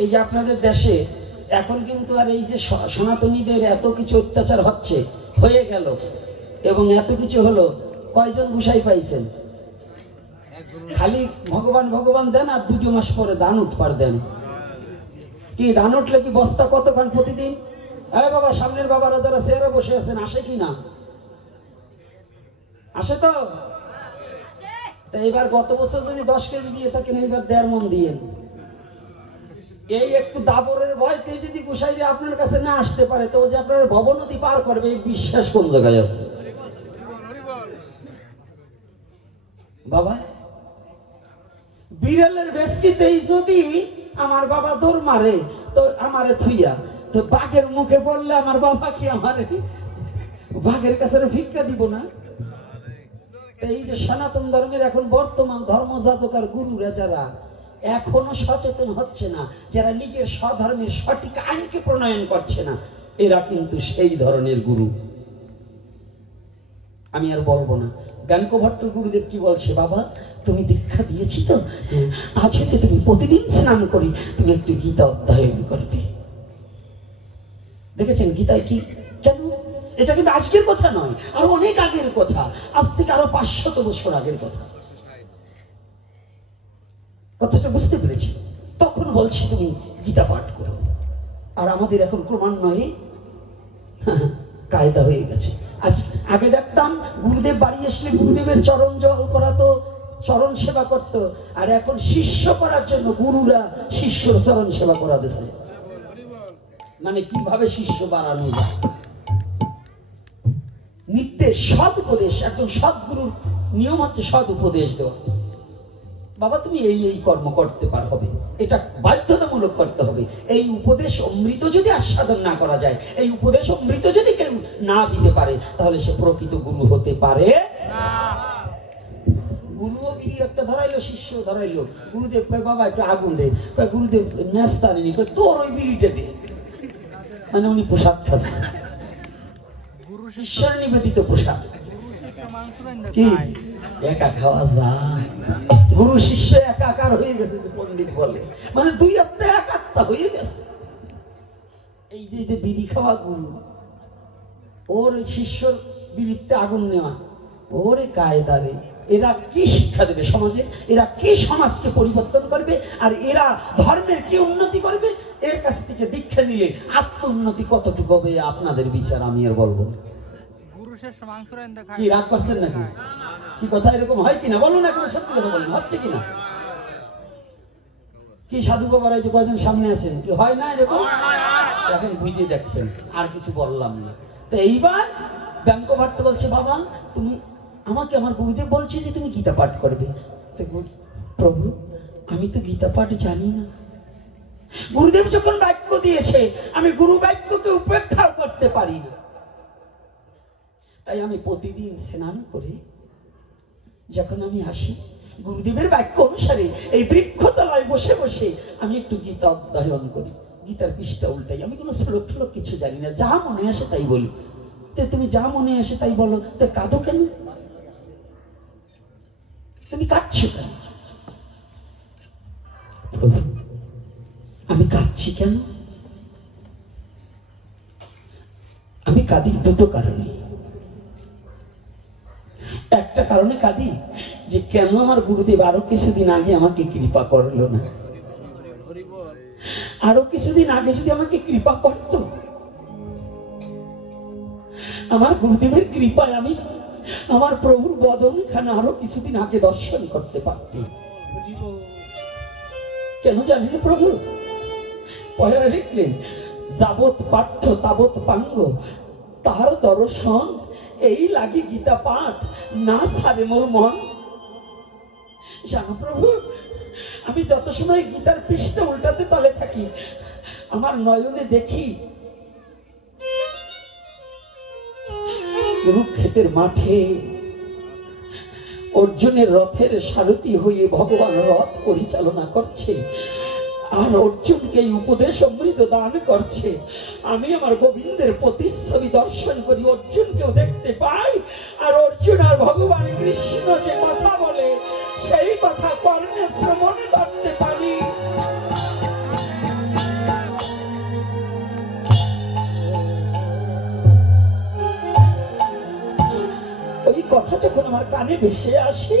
এই যে আপনাদের দেশে এখন কিন্তু আর এই যে সনাতনীদের এত কিছু অত্যাচার হয়ে গেল এবং এত কিছু হলো, কয়জন গোসাই পাইছেন? খালি ভগবান ভগবান দেন, আর 2 মাস পরে দান উঠবার দেন। কি দান উঠলে কি বস্তা কতক্ষণ প্রতিদিন? আরে বাবা, সামনের বাবারা যারা চেয়ারে বসে আছেন, আসে কি না? আসে তো। এবার গত বছর যদি 10 কেজি দিয়ে থাকেন, এবার 1.5 মণ দিয়েন। এই একটু দাবরের ভয়তে যদি গোসাইরে আপনার কাছে না আসতে পারে, তো যে আপনার ভব নদী পার করবে, এই বিশ্বাস কোন জায়গায় আছে? বাবা, বিড়ালের বেশকিতেই যদি আমার বাবা দৌড় মারে, তো আমারে থুইয়া, তো বাঘের মুখে পড়লে আমার বাবা কি আমারে বাঘের কাছে ভিক্ষা দিব না? এই যে সনাতন ধর্মের এখন বর্তমান ধর্মযাজক আর গুরুরা যারা এখনো সচেতন হচ্ছে না, যারা নিজের স্বধর্মের সঠিক আইনকে প্রণয়ন করছে না, এরা কিন্তু সেই ধরনের গুরু। আমি আর বলবো না। ব্যাংক ভট্টর গুরুদেব কি বলছে? বাবা, তুমি দীক্ষা দিয়েছি তো, আজ হতে তুমি প্রতিদিন স্নান করি তুমি একটু গীতা অধ্যয়ন করবে। দেখেছেন গীতায় কি? কেন? এটা কিন্তু আজকের কথা নয়, আর অনেক আগের কথা, আজ থেকে আরো 500 বছর আগের কথা। কথাটা বুঝতে পেরেছি? তখন বলছি তুমি গীতা পাঠ করো। আর আমাদের এখন ক্রমান্বয়ে কায়দা হয়ে গেছে। আজ আগে দেখতাম গুরুদেব বাড়ি আসলে গুরুদেবের চরণ জল করাতো, চরণ সেবা করত, আর এখন শিষ্য করার জন্য গুরুরা শিষ্যর চরণ সেবা করা দিয়েছে। মানে কিভাবে শিষ্য বাড়ানো যায়। নির্দেশ, সৎ উপদেশ। একজন সৎগুরুর নিয়ম হচ্ছে সৎ উপদেশ দেওয়া। বাবা, তুমি এই এই কর্ম করতে হবে, এটা বাধ্যতামূলক করতে হবে। এই উপদেশ অমৃত যদি আস্বাদন না করা যায়, এই উপদেশ অমৃত যদি কেউ না দিতে পারে, তাহলে সে প্রকৃত গুরু হতে পারে না। গুরুও বিড়ি একটা ধরাইলো, শিষ্য ধরাইলো। গুরুদেব কয় বাবা একটু আগুন দে। কয় গুরুদেব ম্যাস্তা আনেনি। কয় তোর ওই বিড়িটা দে। মানে উনি প্রসাদ খাচ্ছে, ঈশ্বর নিবেদিত প্রসাদ। কি একা খাওয়া যায়? গুরু শিষ্য একাকার হয়ে গেছে, পণ্ডিত বলে। মানে 2 আত্মা 1 আত্মা হয়ে গেছে। এই যে বিড়ি খাওয়া গুরু, ওর শিষ্যর বিড়িতে আগুন নেওয়া, ওরে কায়দারে। এরা কি শিক্ষা দেবে সমাজে? এরা কি সমাজকে পরিবর্তন করবে? আর এরা ধর্মের কি উন্নতি করবে? এর কাছ থেকে দীক্ষা নিলে আত্ম উন্নতি কতটুকু হবে আপনাদের বিচার, আমি আর বলবো না। কি রাগ করছেন নাকি? কি কথা এরকম হয় কিনা বলুন, এখন সত্যি কথা বলুন, হচ্ছে কিনা? কি সাধু বাবারা যে কয়জন সামনে আছেন, কি হয় না এরকম? এখন বুঝে দেখবেন, আর কিছু বললাম না। তো এইবার ব্যাংক ভট্ট বলছে, বাবা তুমি আমাকে, আমার গুরুদেব বলছে যে তুমি গীতা পাঠ করবে। তো প্রভু, আমি তো গীতা পাঠ জানি না। গুরুদেব যখন বাক্য দিয়েছে, আমি গুরু বাক্যকে উপেক্ষাও করতে পারি না। তাই আমি প্রতিদিন স্নান করে যখন আমি আসি, গুরুদেবের বাক্য অনুসারে এই বৃক্ষতলায় বসে বসে আমি একটু গীতা অধ্যয়ন করি। গীতার পৃষ্ঠা উল্টাই। আমি কোনো শ্লোক ঠলোক কিছু জানি না, যা মনে আসে তাই বলি। তো তুমি যা মনে আসে তাই বলো, তো কাঁদো কেন? তুমি কাঁদছো কেন? প্রভু, আমি কাঁদছি কেন? আমি কাঁদি 2টো কারণে। একটা কারণে কাঁদি, যে কেন আমার গুরুদেব আরো কিছুদিন আগে আমাকে কৃপা করলো না। আরো কিছুদিন আগে যদি আমাকে কৃপা করত, আমার গুরুদেবের কৃপায় আমি আমার প্রভুর বদন খানা আরো কিছুদিন আগে দর্শন করতে পারতাম। কেন জানেন প্রভু? পয়লা লিখলেন, যাবৎ পাঠ্য তাবৎ পাঙ্গ, তাহার দর্শন এই লাগি গীতা পাঠ, না ছাড়ে মোর মন। জানো প্রভু, আমি যত সময় গীতার পৃষ্ঠা উল্টাতে তলে থাকি, আমার নয়নে দেখি কুরুক্ষেত্রের মাঠে অর্জুনের রথের সারথি হয়ে ভগবান রথ পরিচালনা করছে, আর অর্জুনকে উপদেশ অমৃত দান করছে। আমি আমার গোবিন্দের প্রতিচ্ছবি দর্শন করি, অর্জুনকেও দেখতে পাই, আর অর্জুন আর ভগবান কৃষ্ণ যে কথা বলে সেই কথা কর্ণে শ্রবণে ধরতে পারি। ওই কথা যখন আমার কানে ভেসে আসে,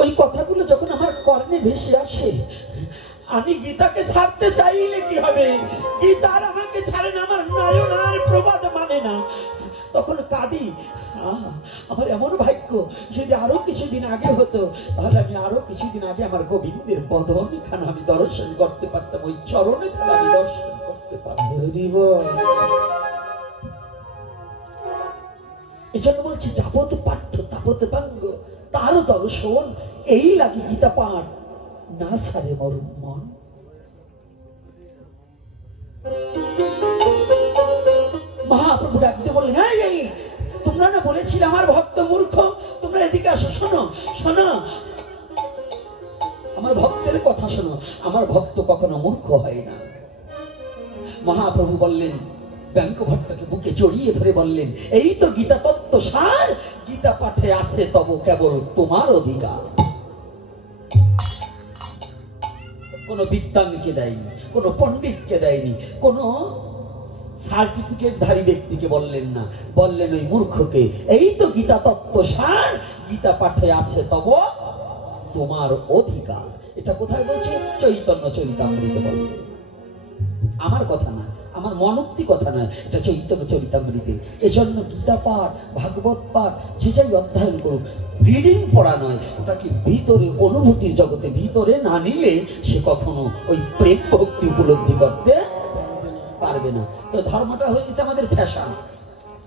ওই কথাগুলো যখন আমার কর্ণে ভেসে আসে, আমি গীতাকে ছাড়তে চাইলে কি হবে? গীতার আমাকে ছাড়ে না, আমার নয়ন আর প্রবাদ মানে না। তখন কাঁদি, আমার এমন ভাগ্য, যদি আরো কিছুদিন আগে হতো, তাহলে আমি আরো কিছুদিন আগে আমার গোবিন্দের বদন খানা আমি দর্শন করতে পারতাম, ওই চরণে খানা আমি দর্শন করতে পারতাম। এই জন্য বলছি, যাবৎ পাঠ্য তাবৎ পাঙ্গ, তার দর্শন এই লাগি গীতা পাঠ, না ছাড়ে মোর মন। মহাপ্রভু ডাকতে বললেন, এই তোমরা না বলেছিলে আমার ভক্ত মূর্খ, তোমরা এদিকে আসো, শোনো শোনো, আমার ভক্তের কথা শোনো। আমার ভক্ত কখনো মূর্খ হয় না। মহাপ্রভু বললেন, ব্যাঙ্কভট্টকে বুকে জড়িয়ে ধরে বললেন, এই তো গীতা তত্ত্ব সার, গীতা পাঠে আছে তব কেবল তোমার অধিকার। কোন বিদ্বানকে দেয়নি, কোন পণ্ডিতকে দেয়নি, কোন সার্টিফিকেটধারী ব্যক্তিকে বললেন না, বললেন ওই মূর্খকে, এই তো গীতা তত্ত্ব সার, গীতা পাঠে আছে তব তোমার অধিকার। এটা কোথায় বলছে? চৈতন্য চরিতামৃত বললেন। আমার কথা না, আমার মনোক্তি কথা নয়, এটা চৈতন্য চরিতামৃতে। এজন্য গীতা পাঠ, ভাগবত পাঠ যে যাই অধ্যয়ন করুক, রিডিং পড়া নয়, ওটাকে ভিতরে অনুভূতির জগতে ভিতরে না নিলে সে কখনো ওই প্রেম ভক্তি উপলব্ধি করতে পারবে না। তো ধর্মটা হয়ে গেছে আমাদের ফ্যাশন।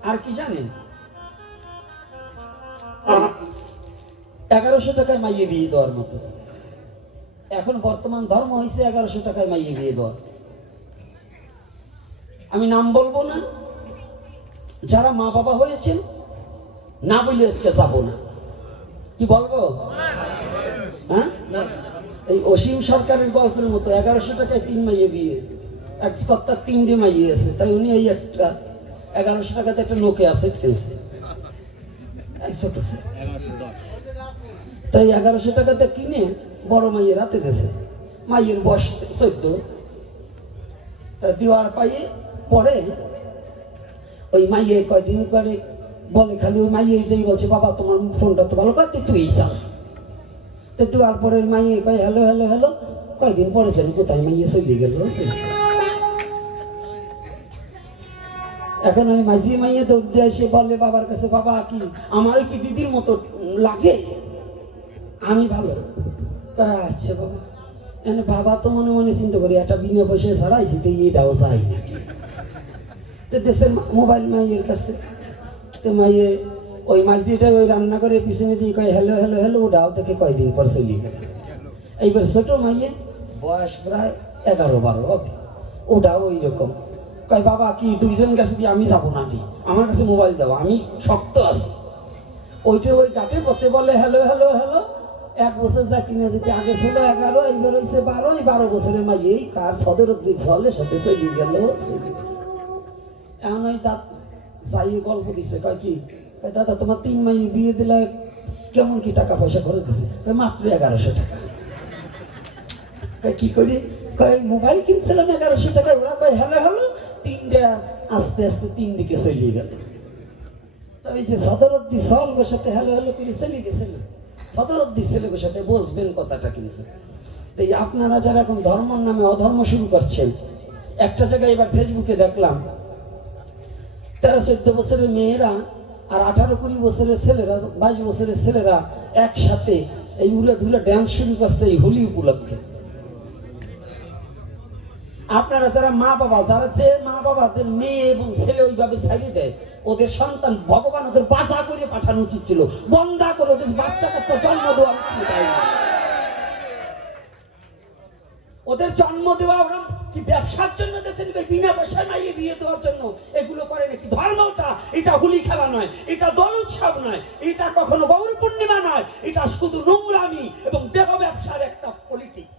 আর কি জানেন? 1100 টাকায় মাইয়ে বিয়ে দেওয়ার মতো এখন বর্তমান ধর্ম হয়েছে। 1100 টাকায় মাইয়ে বিয়ে দেওয়া। আমি নাম বলবো না, যারা মা বাবা হয়েছেন না বলে আজকে যাবো না। কি বলবো? হ্যাঁ, এই অসীম সরকারের গল্পের মতো 1100 টাকায় 3 মাইয়ে বিয়ে। এক কর্তার 3টে মাইয়ে আছে, তাই উনি ওই একটা 1100 টাকাতে একটা নোকিয়া সেট কিনছে, ছোট সেট। তাই 1100 টাকাতে কিনে বড় মাইয়ের হাতে দিয়েছে। মাইয়ের বয়স 14। দেওয়ার পাইয়ে পরে ওই মাইয়ে কয়দিন করে বলে, খালি ওই মাইয়ে যেই বলছে, বাবা তোমার ফোনটা তো ভালো, কয় তুই যা। তো দেওয়ার পরে মাইয়ে কয় হ্যালো হ্যালো হ্যালো, কয়দিন পরে যেন কোথায় মাইয়ে চলে গেল। এখন ওই মাঝি মাইয়ে দৌড় দিয়ে এসে বলে বাবার কাছে, বাবা কি আমার কি দিদির মতো লাগে? আমি ভালো। আচ্ছা বাবা। বাবা তো মনে মনে চিন্তা করি, একটা বিনা পয়সায় ছাড়াইছি, তো এটাও যাই নাকি। তো দেশের মোবাইল মাইয়ের কাছে, তো মাইয়ে ওই মাঝিটা ওই রান্নাঘরের পিছনে যে কয় হ্যালো হ্যালো হ্যালো, ওটাও দেখে কয়দিন পর চলে গেল। এইবার ছোট মাইয়ে বয়স প্রায় 11-12 হবে, ওটাও ওই রকম। কয় বাবা কি দুইজন কাছে দিয়ে আমি যাবো না, আমার কাছে মোবাইল দাও, আমি শক্ত আছি। ওইটা ওই গাটে পথে বলে হ্যালো হ্যালো হ্যালো। 1 বছর যা কিনে যেতে, আগে ছিল 11, এইবার হয়েছে 12। এই 12 বছরের মাইয়ে এই কার সদের দিক ছলের সাথে চলে গেল। এখন ওই দাঁত যাইয়ে গল্প দিচ্ছে, কয় কি, কয় দাদা তোমার 3 মাইয়ে বিয়ে দিলে কেমন কি টাকা পয়সা খরচ দিচ্ছে? মাত্র 1100 টাকা। কি করি? কয় মোবাইল কিনছিলাম 1100 টাকায়, ওরা কয় হ্যালো হ্যালো, তিনটা আস্তে আস্তে তিন দিকে চলিয়ে গেল। তো এই যে সদরদ্দি সঙ্গের সাথে হ্যালো হ্যালো করে চলে গেছিল, সদরদ্দি ছেলের সাথে বসবেন কথাটা। কিন্তু এই আপনারা যারা এখন ধর্মের নামে অধর্ম শুরু করছেন, একটা জায়গায় এবার ফেসবুকে দেখলাম 13-14 বছরের মেয়েরা আর 18-20 বছরের ছেলেরা, 22 বছরের ছেলেরা একসাথে এই উড়ে ধুলে ড্যান্স শুরু করছে এই হোলি উপলক্ষে। আপনারা যারা মা বাবা, যারা যে মা বাবাদের মেয়ে এবং ছেলে ওইভাবে ছাড়িয়ে দেয়, ওদের সন্তান ভগবান ওদের বাজা করে পাঠানো উচিত ছিল, বন্ধা করে ওদের বাচ্চা কাচ্চা জন্ম দেওয়া উচিত। ওদের জন্ম দেওয়া ওরা কি ব্যবসার জন্য দেশের বিনা পয়সায় মাইয়ে বিয়ে দেওয়ার জন্য এগুলো করে নাকি? ধর্মটা এটা হোলি খেলা নয়, এটা দোল উৎসব নয়, এটা কখনো গৌর পূর্ণিমা নয়, এটা শুধু নোংরামি এবং দেহ ব্যবসার একটা পলিটিক্স।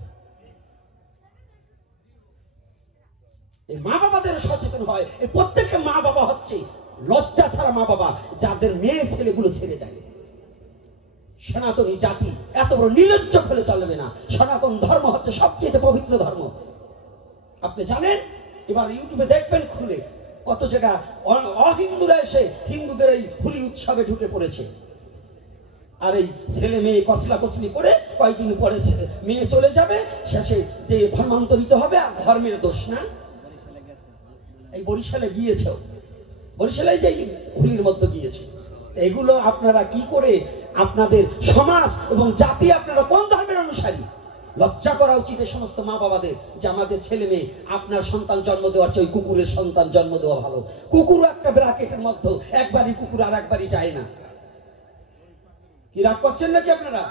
এই মা বাবাদের সচেতন হয়। এই প্রত্যেকটা মা বাবা হচ্ছে লজ্জা ছাড়া মা বাবা, যাদের মেয়ে ছেলেগুলো ছেড়ে যায়। সনাতনী জাতি এত বড় নির্লজ্জ হলে চলবে না। সনাতন ধর্ম হচ্ছে সবচেয়ে পবিত্র ধর্ম। আপনি জানেন, এবার ইউটিউবে দেখবেন খুলে, কত জায়গা অহিন্দুরা এসে হিন্দুদের এই হোলি উৎসবে ঢুকে পড়েছে। আর এই ছেলে মেয়ে কসলা কসলি করে কয়েকদিন পরে মেয়ে চলে যাবে, শেষে যে ধর্মান্তরিত হবে। আর ধর্মের দোষ না, এই বরিশালে গিয়েছে, বরিশালে যে হোলির মধ্যে গিয়েছে। এগুলো আপনারা কি করে আপনাদের সমাজ এবং জাতি, আপনারা কোন ধর্মের অনুসারী? লজ্জা করা উচিত এই সমস্ত মা বাবাদের যে আমাদের ছেলে মেয়ে, আপনার সন্তান জন্ম দেওয়ার চেয়ে কুকুরের সন্তান জন্ম দেওয়া ভালো। কুকুরও একটা ব্র্যাকেটের মধ্যে, একবারই কুকুর আর একবারই যায় না। কি রাগ করছেন নাকি আপনারা?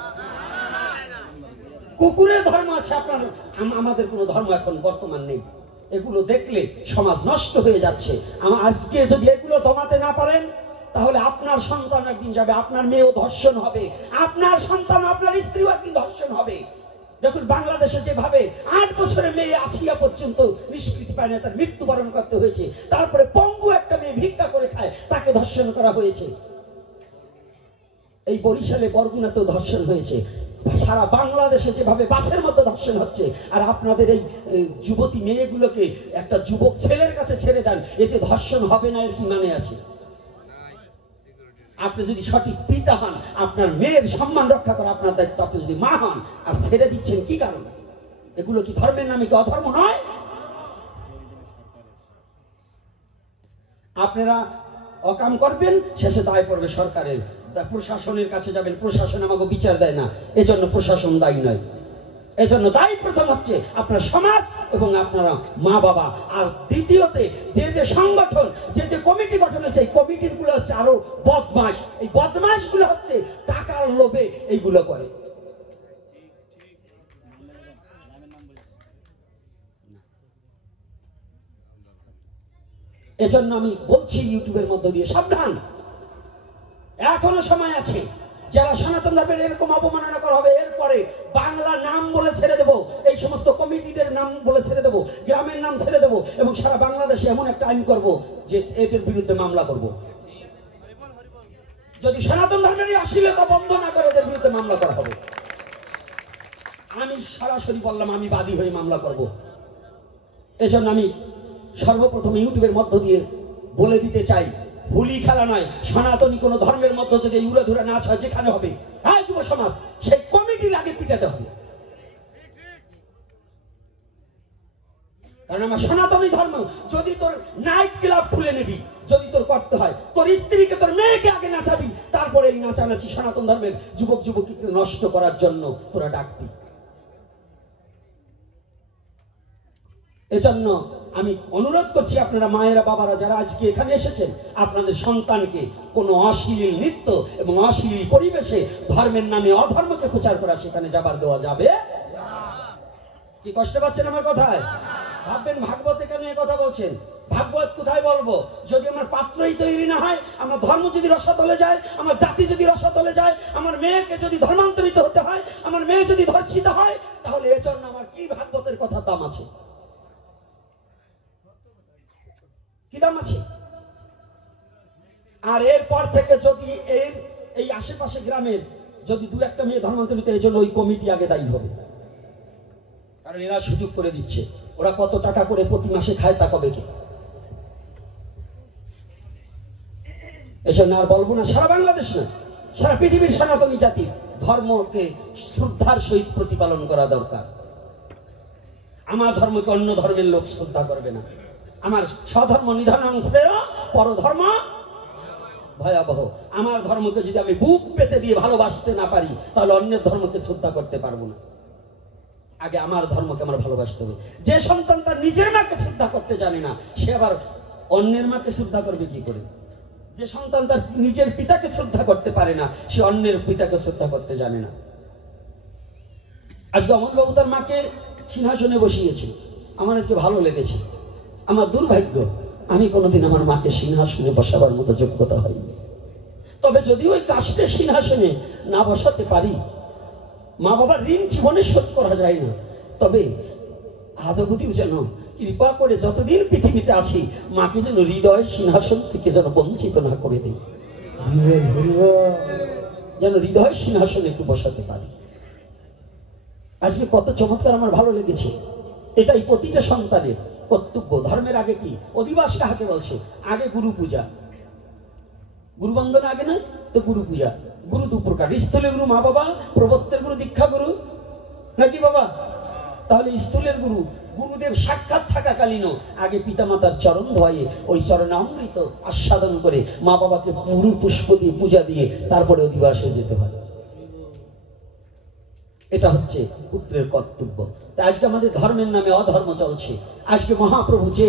কুকুরের ধর্ম আছে, আপনার আমাদের কোনো ধর্ম এখন বর্তমান নেই। এগুলো দেখলে সমাজ নষ্ট হয়ে যাচ্ছে। আজকে যদি এগুলো দমাতে না পারেন, তাহলে আপনার সন্তান একদিন যাবে, আপনার মেয়েও ধর্ষণ হবে, আপনার সন্তান আপনার স্ত্রীও একদিন ধর্ষণ হবে। দেখুন বাংলাদেশে যেভাবে 8 বছরের মেয়ে আসিয়া পর্যন্ত নিষ্কৃতি পায় না, তার মৃত্যুবরণ করতে হয়েছে। তারপরে পঙ্গু একটা মেয়ে ভিক্ষা করে খায়, তাকে ধর্ষণ করা হয়েছে। এই বরিশালে বরগুনাতেও ধর্ষণ হয়েছে। সারা বাংলাদেশে যেভাবে বাছের মধ্যে ধর্ষণ হচ্ছে, আর আপনাদের এই যুবতী মেয়েগুলোকে একটা যুবক ছেলের কাছে ছেড়ে দেন, এ যে ধর্ষণ হবে না, এর কি মানে আছে? আপনি যদি সঠিক পিতা হন, আপনার মেয়ের সম্মান রক্ষা করা আপনার দায়িত্ব। আপনি যদি মা হন আর ছেড়ে দিচ্ছেন কি কারণে? এগুলো কি ধর্মের নামে কি অধর্ম নয়? আপনারা অকাম করবেন, শেষে দায় পড়বে সরকারের, প্রশাসনের কাছে যাবেন, প্রশাসন আমাকে বিচার দেয় না, এজন্য প্রশাসন দায়ী নয়। এজন্য দায়ী প্রথম হচ্ছে আপনার সমাজ এবং আপনারা মা বাবা। আর দ্বিতীয়তে যে যে সংগঠন, যে যে কমিটি গঠন হয়েছে, এই কমিটির গুলো হচ্ছে আরো বদমাশ। এই বদমাশ গুলো হচ্ছে টাকার লোভে এইগুলো করে। এজন্য আমি বলছি ইউটিউবের মধ্য দিয়ে, সাবধান, এখনো সময় আছে। যারা সনাতন ধর্মের এরকম অবমাননা করা হবে, এরপরে বাংলা নাম বলে ছেড়ে দেবো, এই সমস্ত কমিটিদের নাম বলে ছেড়ে দেবো, গ্রামের নাম ছেড়ে দেবো, এবং সারা বাংলাদেশে এমন একটা আইন করব যে এদের বিরুদ্ধে মামলা করব। যদি সনাতন ধর্মের অশ্লীলতা বন্ধ না করে, এদের বিরুদ্ধে মামলা করা হবে। আমি সরাসরি বললাম, আমি বাদী হয়ে মামলা করব। এজন্য আমি সর্বপ্রথম ইউটিউবের মধ্য দিয়ে বলে দিতে চাই, হোলি খেলা নয়, সনাতনী কোন ধর্মের মধ্যে যদি উড়ে ধরে নাচ হয়, যেখানে হবে, হ্যাঁ যুব সমাজ, সেই কমিটির আগে পিটাতে হবে। কারণ আমার সনাতনী ধর্ম, যদি তোর নাইট ক্লাব খুলে নিবি, যদি তোর করতে হয়, তোর স্ত্রীকে, তোর মেয়েকে আগে নাচাবি, তারপরে এই নাচানাচি সনাতন ধর্মের যুবক যুবতীকে নষ্ট করার জন্য তোরা ডাকবি। এজন্য আমি অনুরোধ করছি, আপনারা মায়েরা বাবারা যারা আজকে এখানে এসেছেন, আপনাদের সন্তানকে কোনো অশ্লীল নৃত্য এবং অশ্লীল পরিবেশে ধর্মের নামে অধর্মকে প্রচার করা সেখানে যাবার দেওয়া যাবে। কি কষ্ট পাচ্ছেন আমার কথায়? ভাববেন ভাগবতে কেন এই কথা বলছেন? ভাগবত কোথায় বলবো যদি আমার পাত্রই তৈরি না হয়, আমার ধর্ম যদি রসাতলে যায়, আমার জাতি যদি রসাতলে যায়, আমার মেয়েকে যদি ধর্মান্তরিত হতে হয়, আমার মেয়ে যদি ধর্ষিত হয়, তাহলে এজন্য আমার কি ভাগবতের কথা দাম আছে? কি দাম আছে? আর এরপর থেকে যদি এই আশেপাশে গ্রামের যদি 2-1টা মেয়ে ধর্মান্তরিত, এই জন্য ওই কমিটি আগে দায়ী হবে। কারণ কারণ এরা সুযোগ করে দিচ্ছে। ওরা কত টাকা করে প্রতি মাসে খায় তা কবে কে? এসব না আর বলবো না। সারা বাংলাদেশ না, সারা পৃথিবীর সনাতনী জাতির ধর্মকে শ্রদ্ধার সহিত প্রতিপালন করা দরকার। আমার ধর্মকে অন্য ধর্মের লোক শ্রদ্ধা করবে না। আমার স্বধর্ম নিধনং শ্রেয় পরধর্ম ভয়াবহ। আমার ধর্মকে যদি আমি বুক পেতে দিয়ে ভালোবাসতে না পারি, তাহলে অন্যের ধর্মকে শ্রদ্ধা করতে পারবো না। আগে আমার ধর্মকে আমার ভালোবাসতে হবে। যে সন্তান তার নিজের মাকে শ্রদ্ধা করতে জানে না, সে আবার অন্যের মাকে শ্রদ্ধা করবে কি করে? যে সন্তান তার নিজের পিতাকে শ্রদ্ধা করতে পারে না, সে অন্যের পিতাকে শ্রদ্ধা করতে জানে না। আজকে অমরবাবু তার মাকে সিংহাসনে বসিয়েছে, আমার আজকে ভালো লেগেছে। আমার দুর্ভাগ্য, আমি কোনোদিন আমার মাকে সিংহাসনে বসাবার মতো যোগ্যতা হয়নি। তবে যদি ওই কাষ্টের সিংহাসনে না বসাতে পারি, মা বাবার ঋণ জীবনে শোধ করা যায় না, তবে আদবুদিও যেন কৃপা করে যতদিন পৃথিবীতে আছি মাকে যেন হৃদয় সিংহাসন থেকে যেন বঞ্চিত না করে দিই, যেন হৃদয় সিংহাসনে একটু বসাতে পারি। আজকে কত চমৎকার, আমার ভালো লেগেছে। এটাই প্রতিটা সন্তানের কর্তব্য। ধর্মের আগে কি অধিবাস কাহাকে বলছে? আগে গুরু পূজা, গুরু বন্দনা আগে না তো গুরু পূজা। গুরু দু প্রকার, স্থূলের গুরু মা বাবা, প্রবর্তের গুরু দীক্ষা গুরু, নাকি বাবা? তাহলে স্থূলের গুরু গুরুদেব সাক্ষাৎ থাকাকালীনও আগে পিতামাতার চরণ ধোয়ে ওই চরণামৃত আস্বাদন করে মা বাবাকে ফুল পুষ্প দিয়ে পূজা দিয়ে তারপরে অধিবাসে যেতে হয়। এটা হচ্ছে পুত্রের কর্তব্য। তাই আজকে আমাদের ধর্মের নামে অধর্ম চলছে। আজকে মহাপ্রভু যে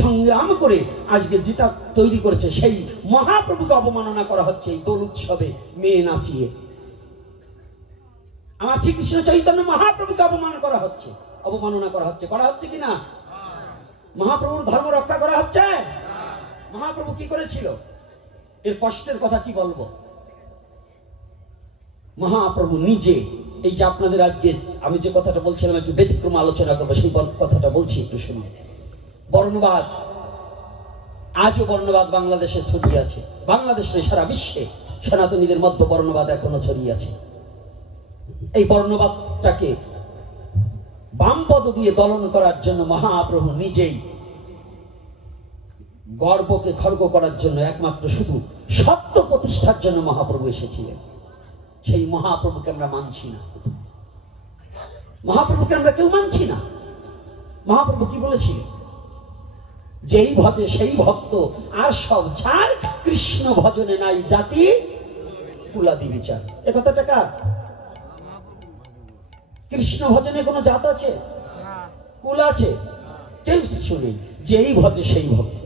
সংগ্রাম করে আজকে যেটা তৈরি করেছে, সেই মহাপ্রভুকে অবমাননা করা হচ্ছে এই দোল উৎসবে মেয়ে নাচিয়ে। আমার শ্রীকৃষ্ণ চৈতন্য মহাপ্রভুকে অবমাননা করা হচ্ছে করা হচ্ছে কিনা? মহাপ্রভুর ধর্ম রক্ষা করা হচ্ছে? মহাপ্রভু কি করেছিল? এর কষ্টের কথা কি বলবো? মহাপ্রভু নিজে, এই যে আপনাদের আজকে আমি যে কথাটা বলছিলাম একটু ব্যতিক্রম আলোচনা করবো, সেই কথাটা বলছি, একটু শুনুন। বর্ণবাদ, আজও বর্ণবাদ বাংলাদেশে ছড়িয়ে আছে। বাংলাদেশ নয়, সারা বিশ্বে সনাতনীদের মধ্যে বর্ণবাদ এখনো ছড়িয়ে আছে। এই বর্ণবাদটাকে বামপদ দিয়ে দলন করার জন্য মহাপ্রভু নিজেই গর্বকে খর্ব করার জন্য, একমাত্র শুধু সত্য প্রতিষ্ঠার জন্য মহাপ্রভু এসেছিলেন। সেই মহাপ্রভুকে আমরা মানছি না, মহাপ্রভুকে আমরা কেউ মানছি না। মহাপ্রভু কি বলেছিলেন? যেই ভজে সেই ভক্ত, আর সব ছাড়, কৃষ্ণ ভজনে নাই জাতি কুলাদি বিচার। এ কথাটা কার? কৃষ্ণ ভজনে কোনো জাত আছে? কুল আছে? কেউ শুনে। যেই ভজে সেই ভক্ত,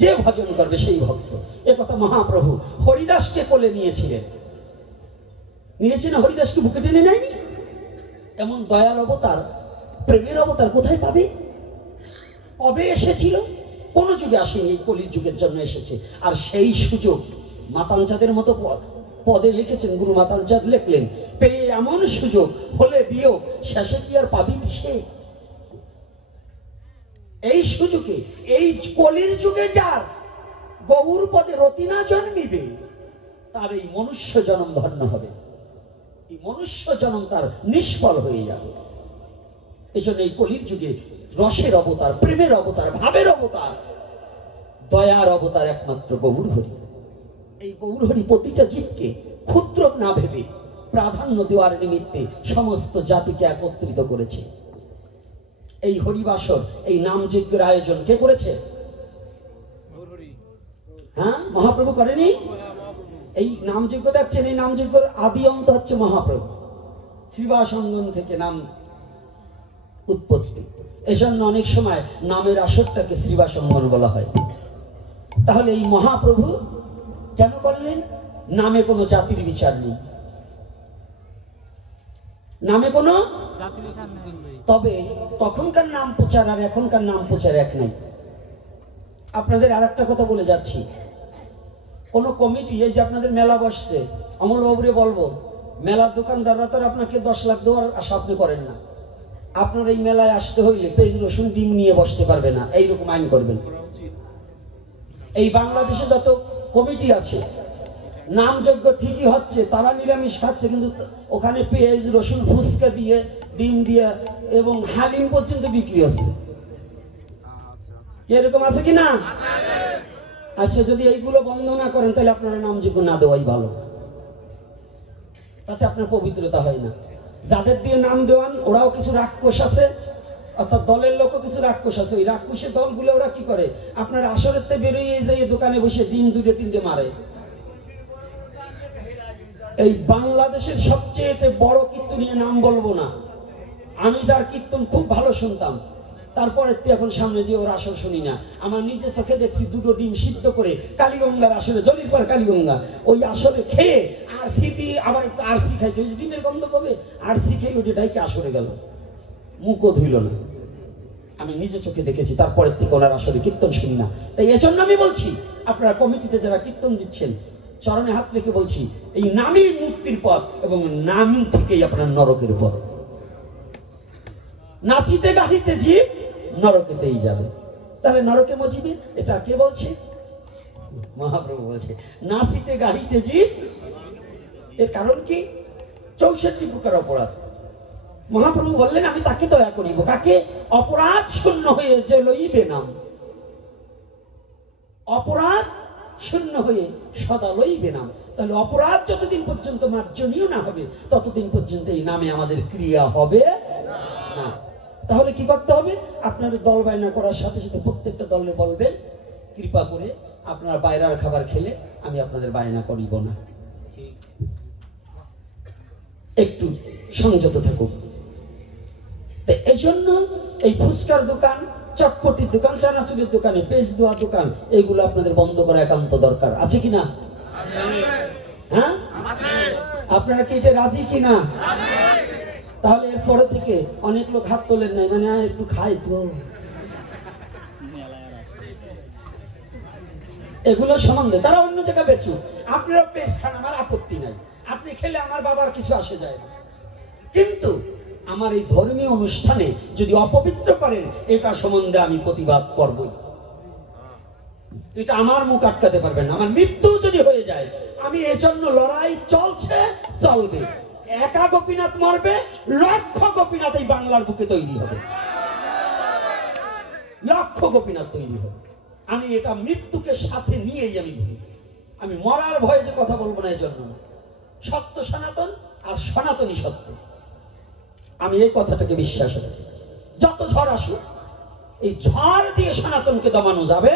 যে ভজন করবে সেই ভক্ত। এ কথা মহাপ্রভু হরিদাসকে কোলে নিয়েছিলেন। নিয়েছে না? হরিদাসকে বুকে টেনে নেয়নি? এমন দয়ার অবতার, প্রেমের অবতার কোথায় পাবে? কবে এসেছিল? কোন যুগে আসেনি, এই কলির যুগের জন্য এসেছে। আর সেই সুযোগ মাতাঞ্চাদের মতো পদে লিখেছেন, গুরু মাতাঞ্চাদ লিখলেন, পেয়ে এমন সুযোগ হলে বিয়োগ, শেষে কি আর পাবি সে? এই সুযোগে, এই কলির যুগে যার গৌর পদে রতি না জন্মিবে, তার এই মনুষ্য জন্ম ধন্য হবে। এই মনুষ্য জন্ম তার নিষ্ফল হয়ে যাবে। এই জন্য এই কলির যুগে রসের অবতার, প্রেমের অবতার, ভাবের অবতার, দয়ার অবতার একমাত্র গৌর হরি। এই গৌর হরি প্রতিটা জীবকে ক্ষুদ্র না ভেবে প্রাধান্য দেওয়ার নিমিত্তে সমস্ত জাতিকে একত্রিত করেছে। এই হরিবাসর, এই নাম যজ্ঞের আয়োজন কে করেছে? হ্যাঁ, মহাপ্রভু করেনি? এই নাম যজ্ঞ দেখছেন, এই নাম যজ্ঞের আদি অন্ত হচ্ছে মহাপ্রভু। শ্রীবাসঙ্গন থেকে নাম উৎপত্তি। এজন্য অনেক সময় নামের আসরটাকে শ্রীবাসঙ্গন বলা হয়। তাহলে এই মহাপ্রভু কেন করলেন? নামে কোনো জাতির বিচার নেই, নামে কোনো। তবে তখনকার নাম প্রচার আর এখনকার নাম প্রচার এক নাই। আপনাদের আর একটা কথা বলে যাচ্ছি, কোন কমিটি, এই যে আপনাদের মেলা বসছে, অমলবাবুরে বলবো, মেলার দোকানদাররা তো আপনাকে 10 লাখ দেওয়ার আশা আপনি করেন না। আপনার এই মেলায় আসতে হইলে পেঁয়াজ রসুন ডিম নিয়ে বসতে পারবে না, এইরকম আইন করবেন। এই বাংলাদেশে যত কমিটি আছে, নামযজ্ঞ ঠিকই হচ্ছে, তারা নিরামিষ খাচ্ছে, কিন্তু ওখানে পেঁয়াজ রসুন ফুচকা দিয়ে ডিম দিয়ে এবং হালিম পর্যন্ত বিক্রি হচ্ছে। এরকম আছে কি না? আচ্ছা, যদি এইগুলো বন্ধ না করেন তাহলে আপনারা নামযজ্ঞ না দেওয়াই ভালো, তাতে আপনার পবিত্রতা হয় না। যাদের দিয়ে নাম দেওয়ান ওরাও কিছু রাক্ষস আছে, অর্থাৎ দলের লোকও কিছু রাক্ষস আছে। ওই রাক্ষসের দলগুলো ওরা কি করে, আপনার আসরের থেকে বেরিয়ে যায় দোকানে বসে ডিম 2-3টে মারে। এই বাংলাদেশের সবচেয়ে বড় কীর্তনীয় নাম বলবো না, আমি যার কীর্তন খুব ভালো শুনতাম, তারপরে এখন সামনে যে ওর আসর শুনি না। আমার নিজে চোখে দেখছি 2টো ডিম সিদ্ধ করে কালীগঙ্গার আসরে, জলির পর কালীগঙ্গা, ওই আসরে খেয়ে আরসি দিয়ে আবার একটু আরসি খাইছে, ওই ডিমের গন্ধ কবে আরসি খেয়ে ওইটাই কি আসরে গেল, মুখও ধুইল না। আমি নিজে চোখে দেখেছি, তারপরের থেকে ওনার আসরে কীর্তন শুনি না। তাই এজন্য আমি বলছি, আপনারা কমিটিতে যারা কীর্তন দিচ্ছেন চরণে হাত রেখে বলছি, এই নামই মুক্তির পথ এবং নামই থেকেই আপনার নরকের পথ। নাচিতে গাহিতে জীব নরকেতেই যাবে। তাহলে নরকে মজিবে, এটা কে বলছে? মহাপ্রভু বলছে নাচিতে গাহিতে জীব। এর কারণ কি? 64 প্রকার অপরাধ। মহাপ্রভু বললেন আমি তাকে দয়া করিব, কাকে? অপরাধ শূন্য হয়ে যে লইবে নাম। অপরাধ শূন্য হয়ে সদা লইবে নাম। তাহলে অপরাধ যতদিন পর্যন্ত মার্জনীয় না হবে ততদিন পর্যন্ত এই নামে আমাদের ক্রিয়া হবে না। তাহলে কি করতে হবে? আপনাদের দল বায়না করার সাথে সাথে প্রত্যেকটা দলে বলবেন কৃপা করে আপনারা বাইরের খাবার খেলে আমি আপনাদের বায়না করিব না, একটু সংযত থাকুক। এই জন্য এই ফুচকার দোকান, চটপটির দোকান, চানাচুরের দোকানে, পেঁয়াজ দেওয়ার দোকান, এগুলো আপনাদের বন্ধ করা একান্ত দরকার। আছে কিনা? হ্যাঁ, আপনারা কি এটা রাজি কিনা? তাহলে এরপরে থেকে অনেক লোক হাত তোলেন নাই, মানে একটু খাই তো, এগুলো সম্বন্ধে তারা অন্য জায়গায় বেচুক, আপনারা পেঁয়াজ খান, আমার আপত্তি নাই, আপনি খেলে আমার বাবার কিছু আসে যায় না। কিন্তু আমার এই ধর্মীয় অনুষ্ঠানে যদি অপবিত্র করেন, এটা সম্বন্ধে আমি প্রতিবাদ করবই। এটা আমার মুখ আটকাতে পারবেন না। আমার মৃত্যু যদি হয়ে যায়, আমি এজন্য লড়াই চলছে, চলবে। একা গোপীনাথ মরবে, লক্ষ গোপীনাথ এই বাংলার বুকে তৈরি হবে, লক্ষ গোপীনাথ তৈরি হবে। আমি এটা মৃত্যুকে সাথে নিয়েই আমি ঘুরি। আমি মরার ভয়ে যে কথা বলবো না, এজন্য না। সত্য সনাতন আর সনাতনী সত্য, আমি এই কথাটাকে বিশ্বাস রাখি। যত ঝড় আসুক, এই ঝড় দিয়ে সনাতনকে দমানো যাবে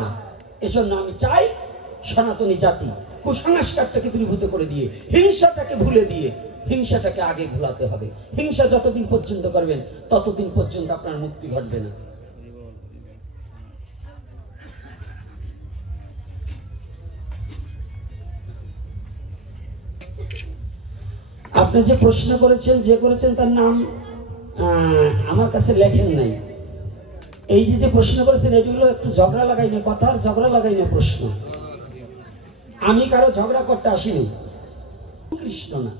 না। এজন্য আমি চাই সনাতনী জাতি কুসংস্কারটাকে দূরীভূত করে দিয়ে, হিংসাটাকে ভুলে দিয়ে, হিংসাটাকে আগে ভুলাতে হবে। হিংসা যতদিন পর্যন্ত করবেন ততদিন পর্যন্ত আপনার মুক্তি ঘটবে না। আপনি যে প্রশ্ন করেছেন, যে করেছেন তার নাম আমার কাছে লেখেন নাই। এই যে প্রশ্ন করেছেন এগুলো একটু ঝগড়া লাগাই না, কথার ঝগড়া লাগাই না প্রশ্ন। আমি কারো ঝগড়া করতে আসিনি। কৃষ্ণ না,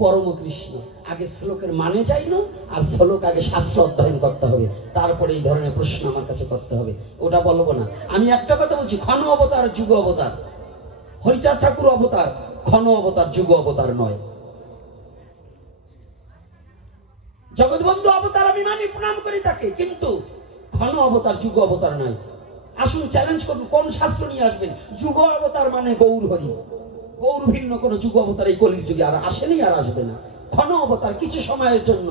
পরম কৃষ্ণ। আগে শ্লোকের মানে চাই না, আর শ্লোক আগে শাস্ত্র অধ্যয়ন করতে হবে, তারপরে এই ধরনের প্রশ্ন আমার কাছে করতে হবে। ওটা বলবো না। আমি একটা কথা বলছি, ক্ষণ অবতার যুগ অবতার। হরিচাঁদ ঠাকুর অবতার, ক্ষণ অবতার, যুগ অবতার নয়। জগৎবন্ধু অবতার আমি মানি, প্রণাম করি তাকে, কিন্তু ক্ষণ অবতার, যুগ অবতার নয়। আসুন চ্যালেঞ্জ করুন, কোন শাস্ত্র নিয়ে আসবেন? যুগ অবতার মানে গৌর হরি, গৌর ভিন্ন কোন যুগ অবতার এই কলির যুগে আর আসেনি, আর আসবে না। ক্ষণ অবতার কিছু সময়ের জন্য,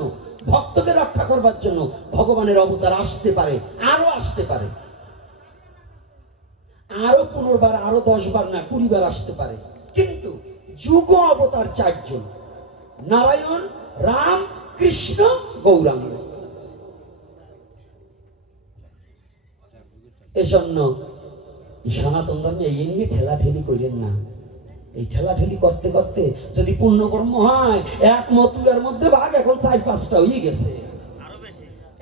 ভক্তকে রক্ষা করবার জন্য ভগবানের অবতার আসতে পারে, আরো আসতে পারে, আরো 15 বার, আরো 10 বার না 20 বার আসতে পারে। কিন্তু যুগ অবতার 4 জন, নারায়ণ, রাম, কৃষ্ণ, গৌরাঙ্গ। এজন্য সনাতন ধর্মে এই নিয়ে ঠেলাঠেলি করেন না। এই ঠেলাঠেলি করতে করতে যদি পূর্ণ ব্রহ্ম হয়, এক মতুয়ার মধ্যে ভাগ এখন 4-5টা হয়ে গেছে।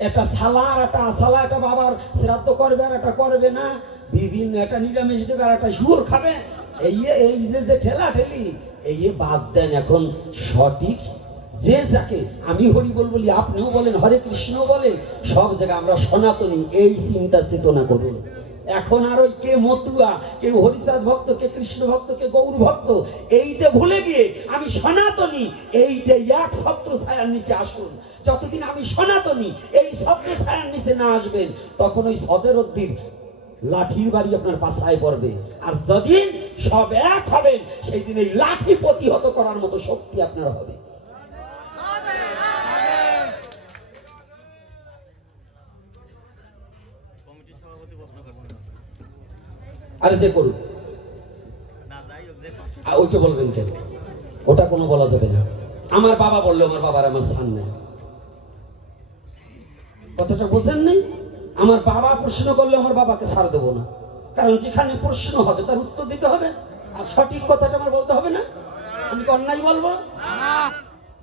এটা সালা আর একটা আসালা, এটা বাবার শ্রাদ্ধ করবে আর এটা করবে না, বিভিন্ন একটা নিরামিষ দেবে আর একটা শুয়োর খাবে। এই যে ঠেলাঠেলি, এই বাদ দেন। এখন সঠিক যে যাকে আমি হরি বলি, আপনিও বলেন, হরে কৃষ্ণ বলেন, সব জায়গায় আমরা সনাতনী, এই চিন্তা চেতনা করুন। এখন আর ওই কে মতুয়া, কেউ হরিচাঁদ ভক্ত, কে কৃষ্ণ ভক্ত, কে গৌর ভক্ত, এইটা ভুলে গিয়ে আমি সনাতনী, এইটা এক ছত্র ছায়ার নিচে আসুন। যতদিন আমি সনাতনী এই ছত্র ছায়ার নিচে না আসবেন, তখন ওই সদেরদ্দির লাঠির বাড়ি আপনার পাছায় পড়বে। আর যদিন সব এক হবেন, সেই দিন এই লাঠি প্রতিহত করার মতো শক্তি আপনার হবে। আরে যে করুক, ওইটা বলবেন কেন? ওটা কোনো বলা যাবে না। আমার বাবা বললো, আমার বাবার আমার স্থান নেই। কথাটা বোঝেন নাই? আমার বাবা প্রশ্ন করলে আমার বাবাকে ছাড় দেবো না, কারণ যেখানে প্রশ্ন হবে তার উত্তর দিতে হবে, আর সঠিক কথাটা আমার বলতে হবে না। আমি কি অন্যায় বলবো?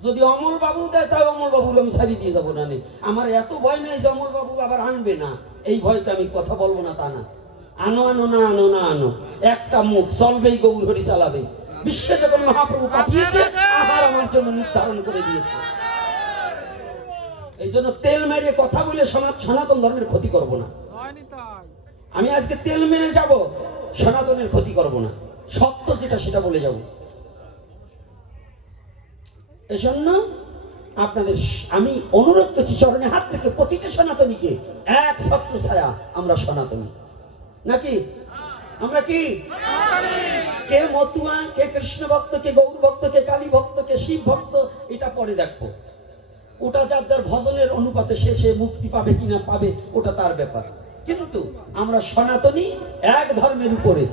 যদি অমল বাবু দেয়, তাই অমল বাবুর আমি ছাড়িয়ে দিয়ে যাবো না। আমার এত ভয় নাই যে অমল বাবু আবার আনবে না, এই ভয়তে আমি কথা বলবো না তা না। আনো আনো না আনো না আনো, একটা মুখ চলবেই, গৌর হরি চালাবে। বিশ্বে যখন মহাপ্রভু পাঠিয়েছে, আহার আমার জন্য নির্ধারণ করে দিয়েছে। এই জন্য তেল মেরে কথা বলে সনাতন ধর্মের ক্ষতি করব না। আমি আজকে তেল মেরে যাব, সনাতনের ক্ষতি করব না, সত্য যেটা সেটা বলে যাব। এজন্য আপনাদের আমি অনুরোধ করছি, চরণে হাত রেখে প্রতিটা সনাতনীকে এক ছত্র ছায়া আমরা সনাতনী নাকি? আমরা কি? কে মতুয়া, কে কৃষ্ণ ভক্ত, কে গৌর ভক্ত, কে কালী ভক্ত, কে শিব ভক্ত, এটা পরে দেখবো। ওটা যার যার ভজনের অনুপাতে সে মুক্তি পাবে কিনা পাবে, ওটা তার ব্যাপার। কিন্তু আমরা সনাতনী, এক ধর্মের উপরে,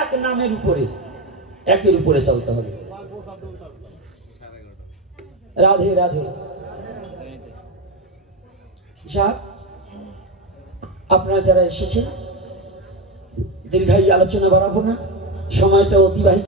এক নামের উপরে, একের উপরে চলতে হবে। রাধে রাধে। আপনারা যারা এসেছেন, দীর্ঘায়ী আলোচনা বাড়াবো না, সময়টা অতিবাহিত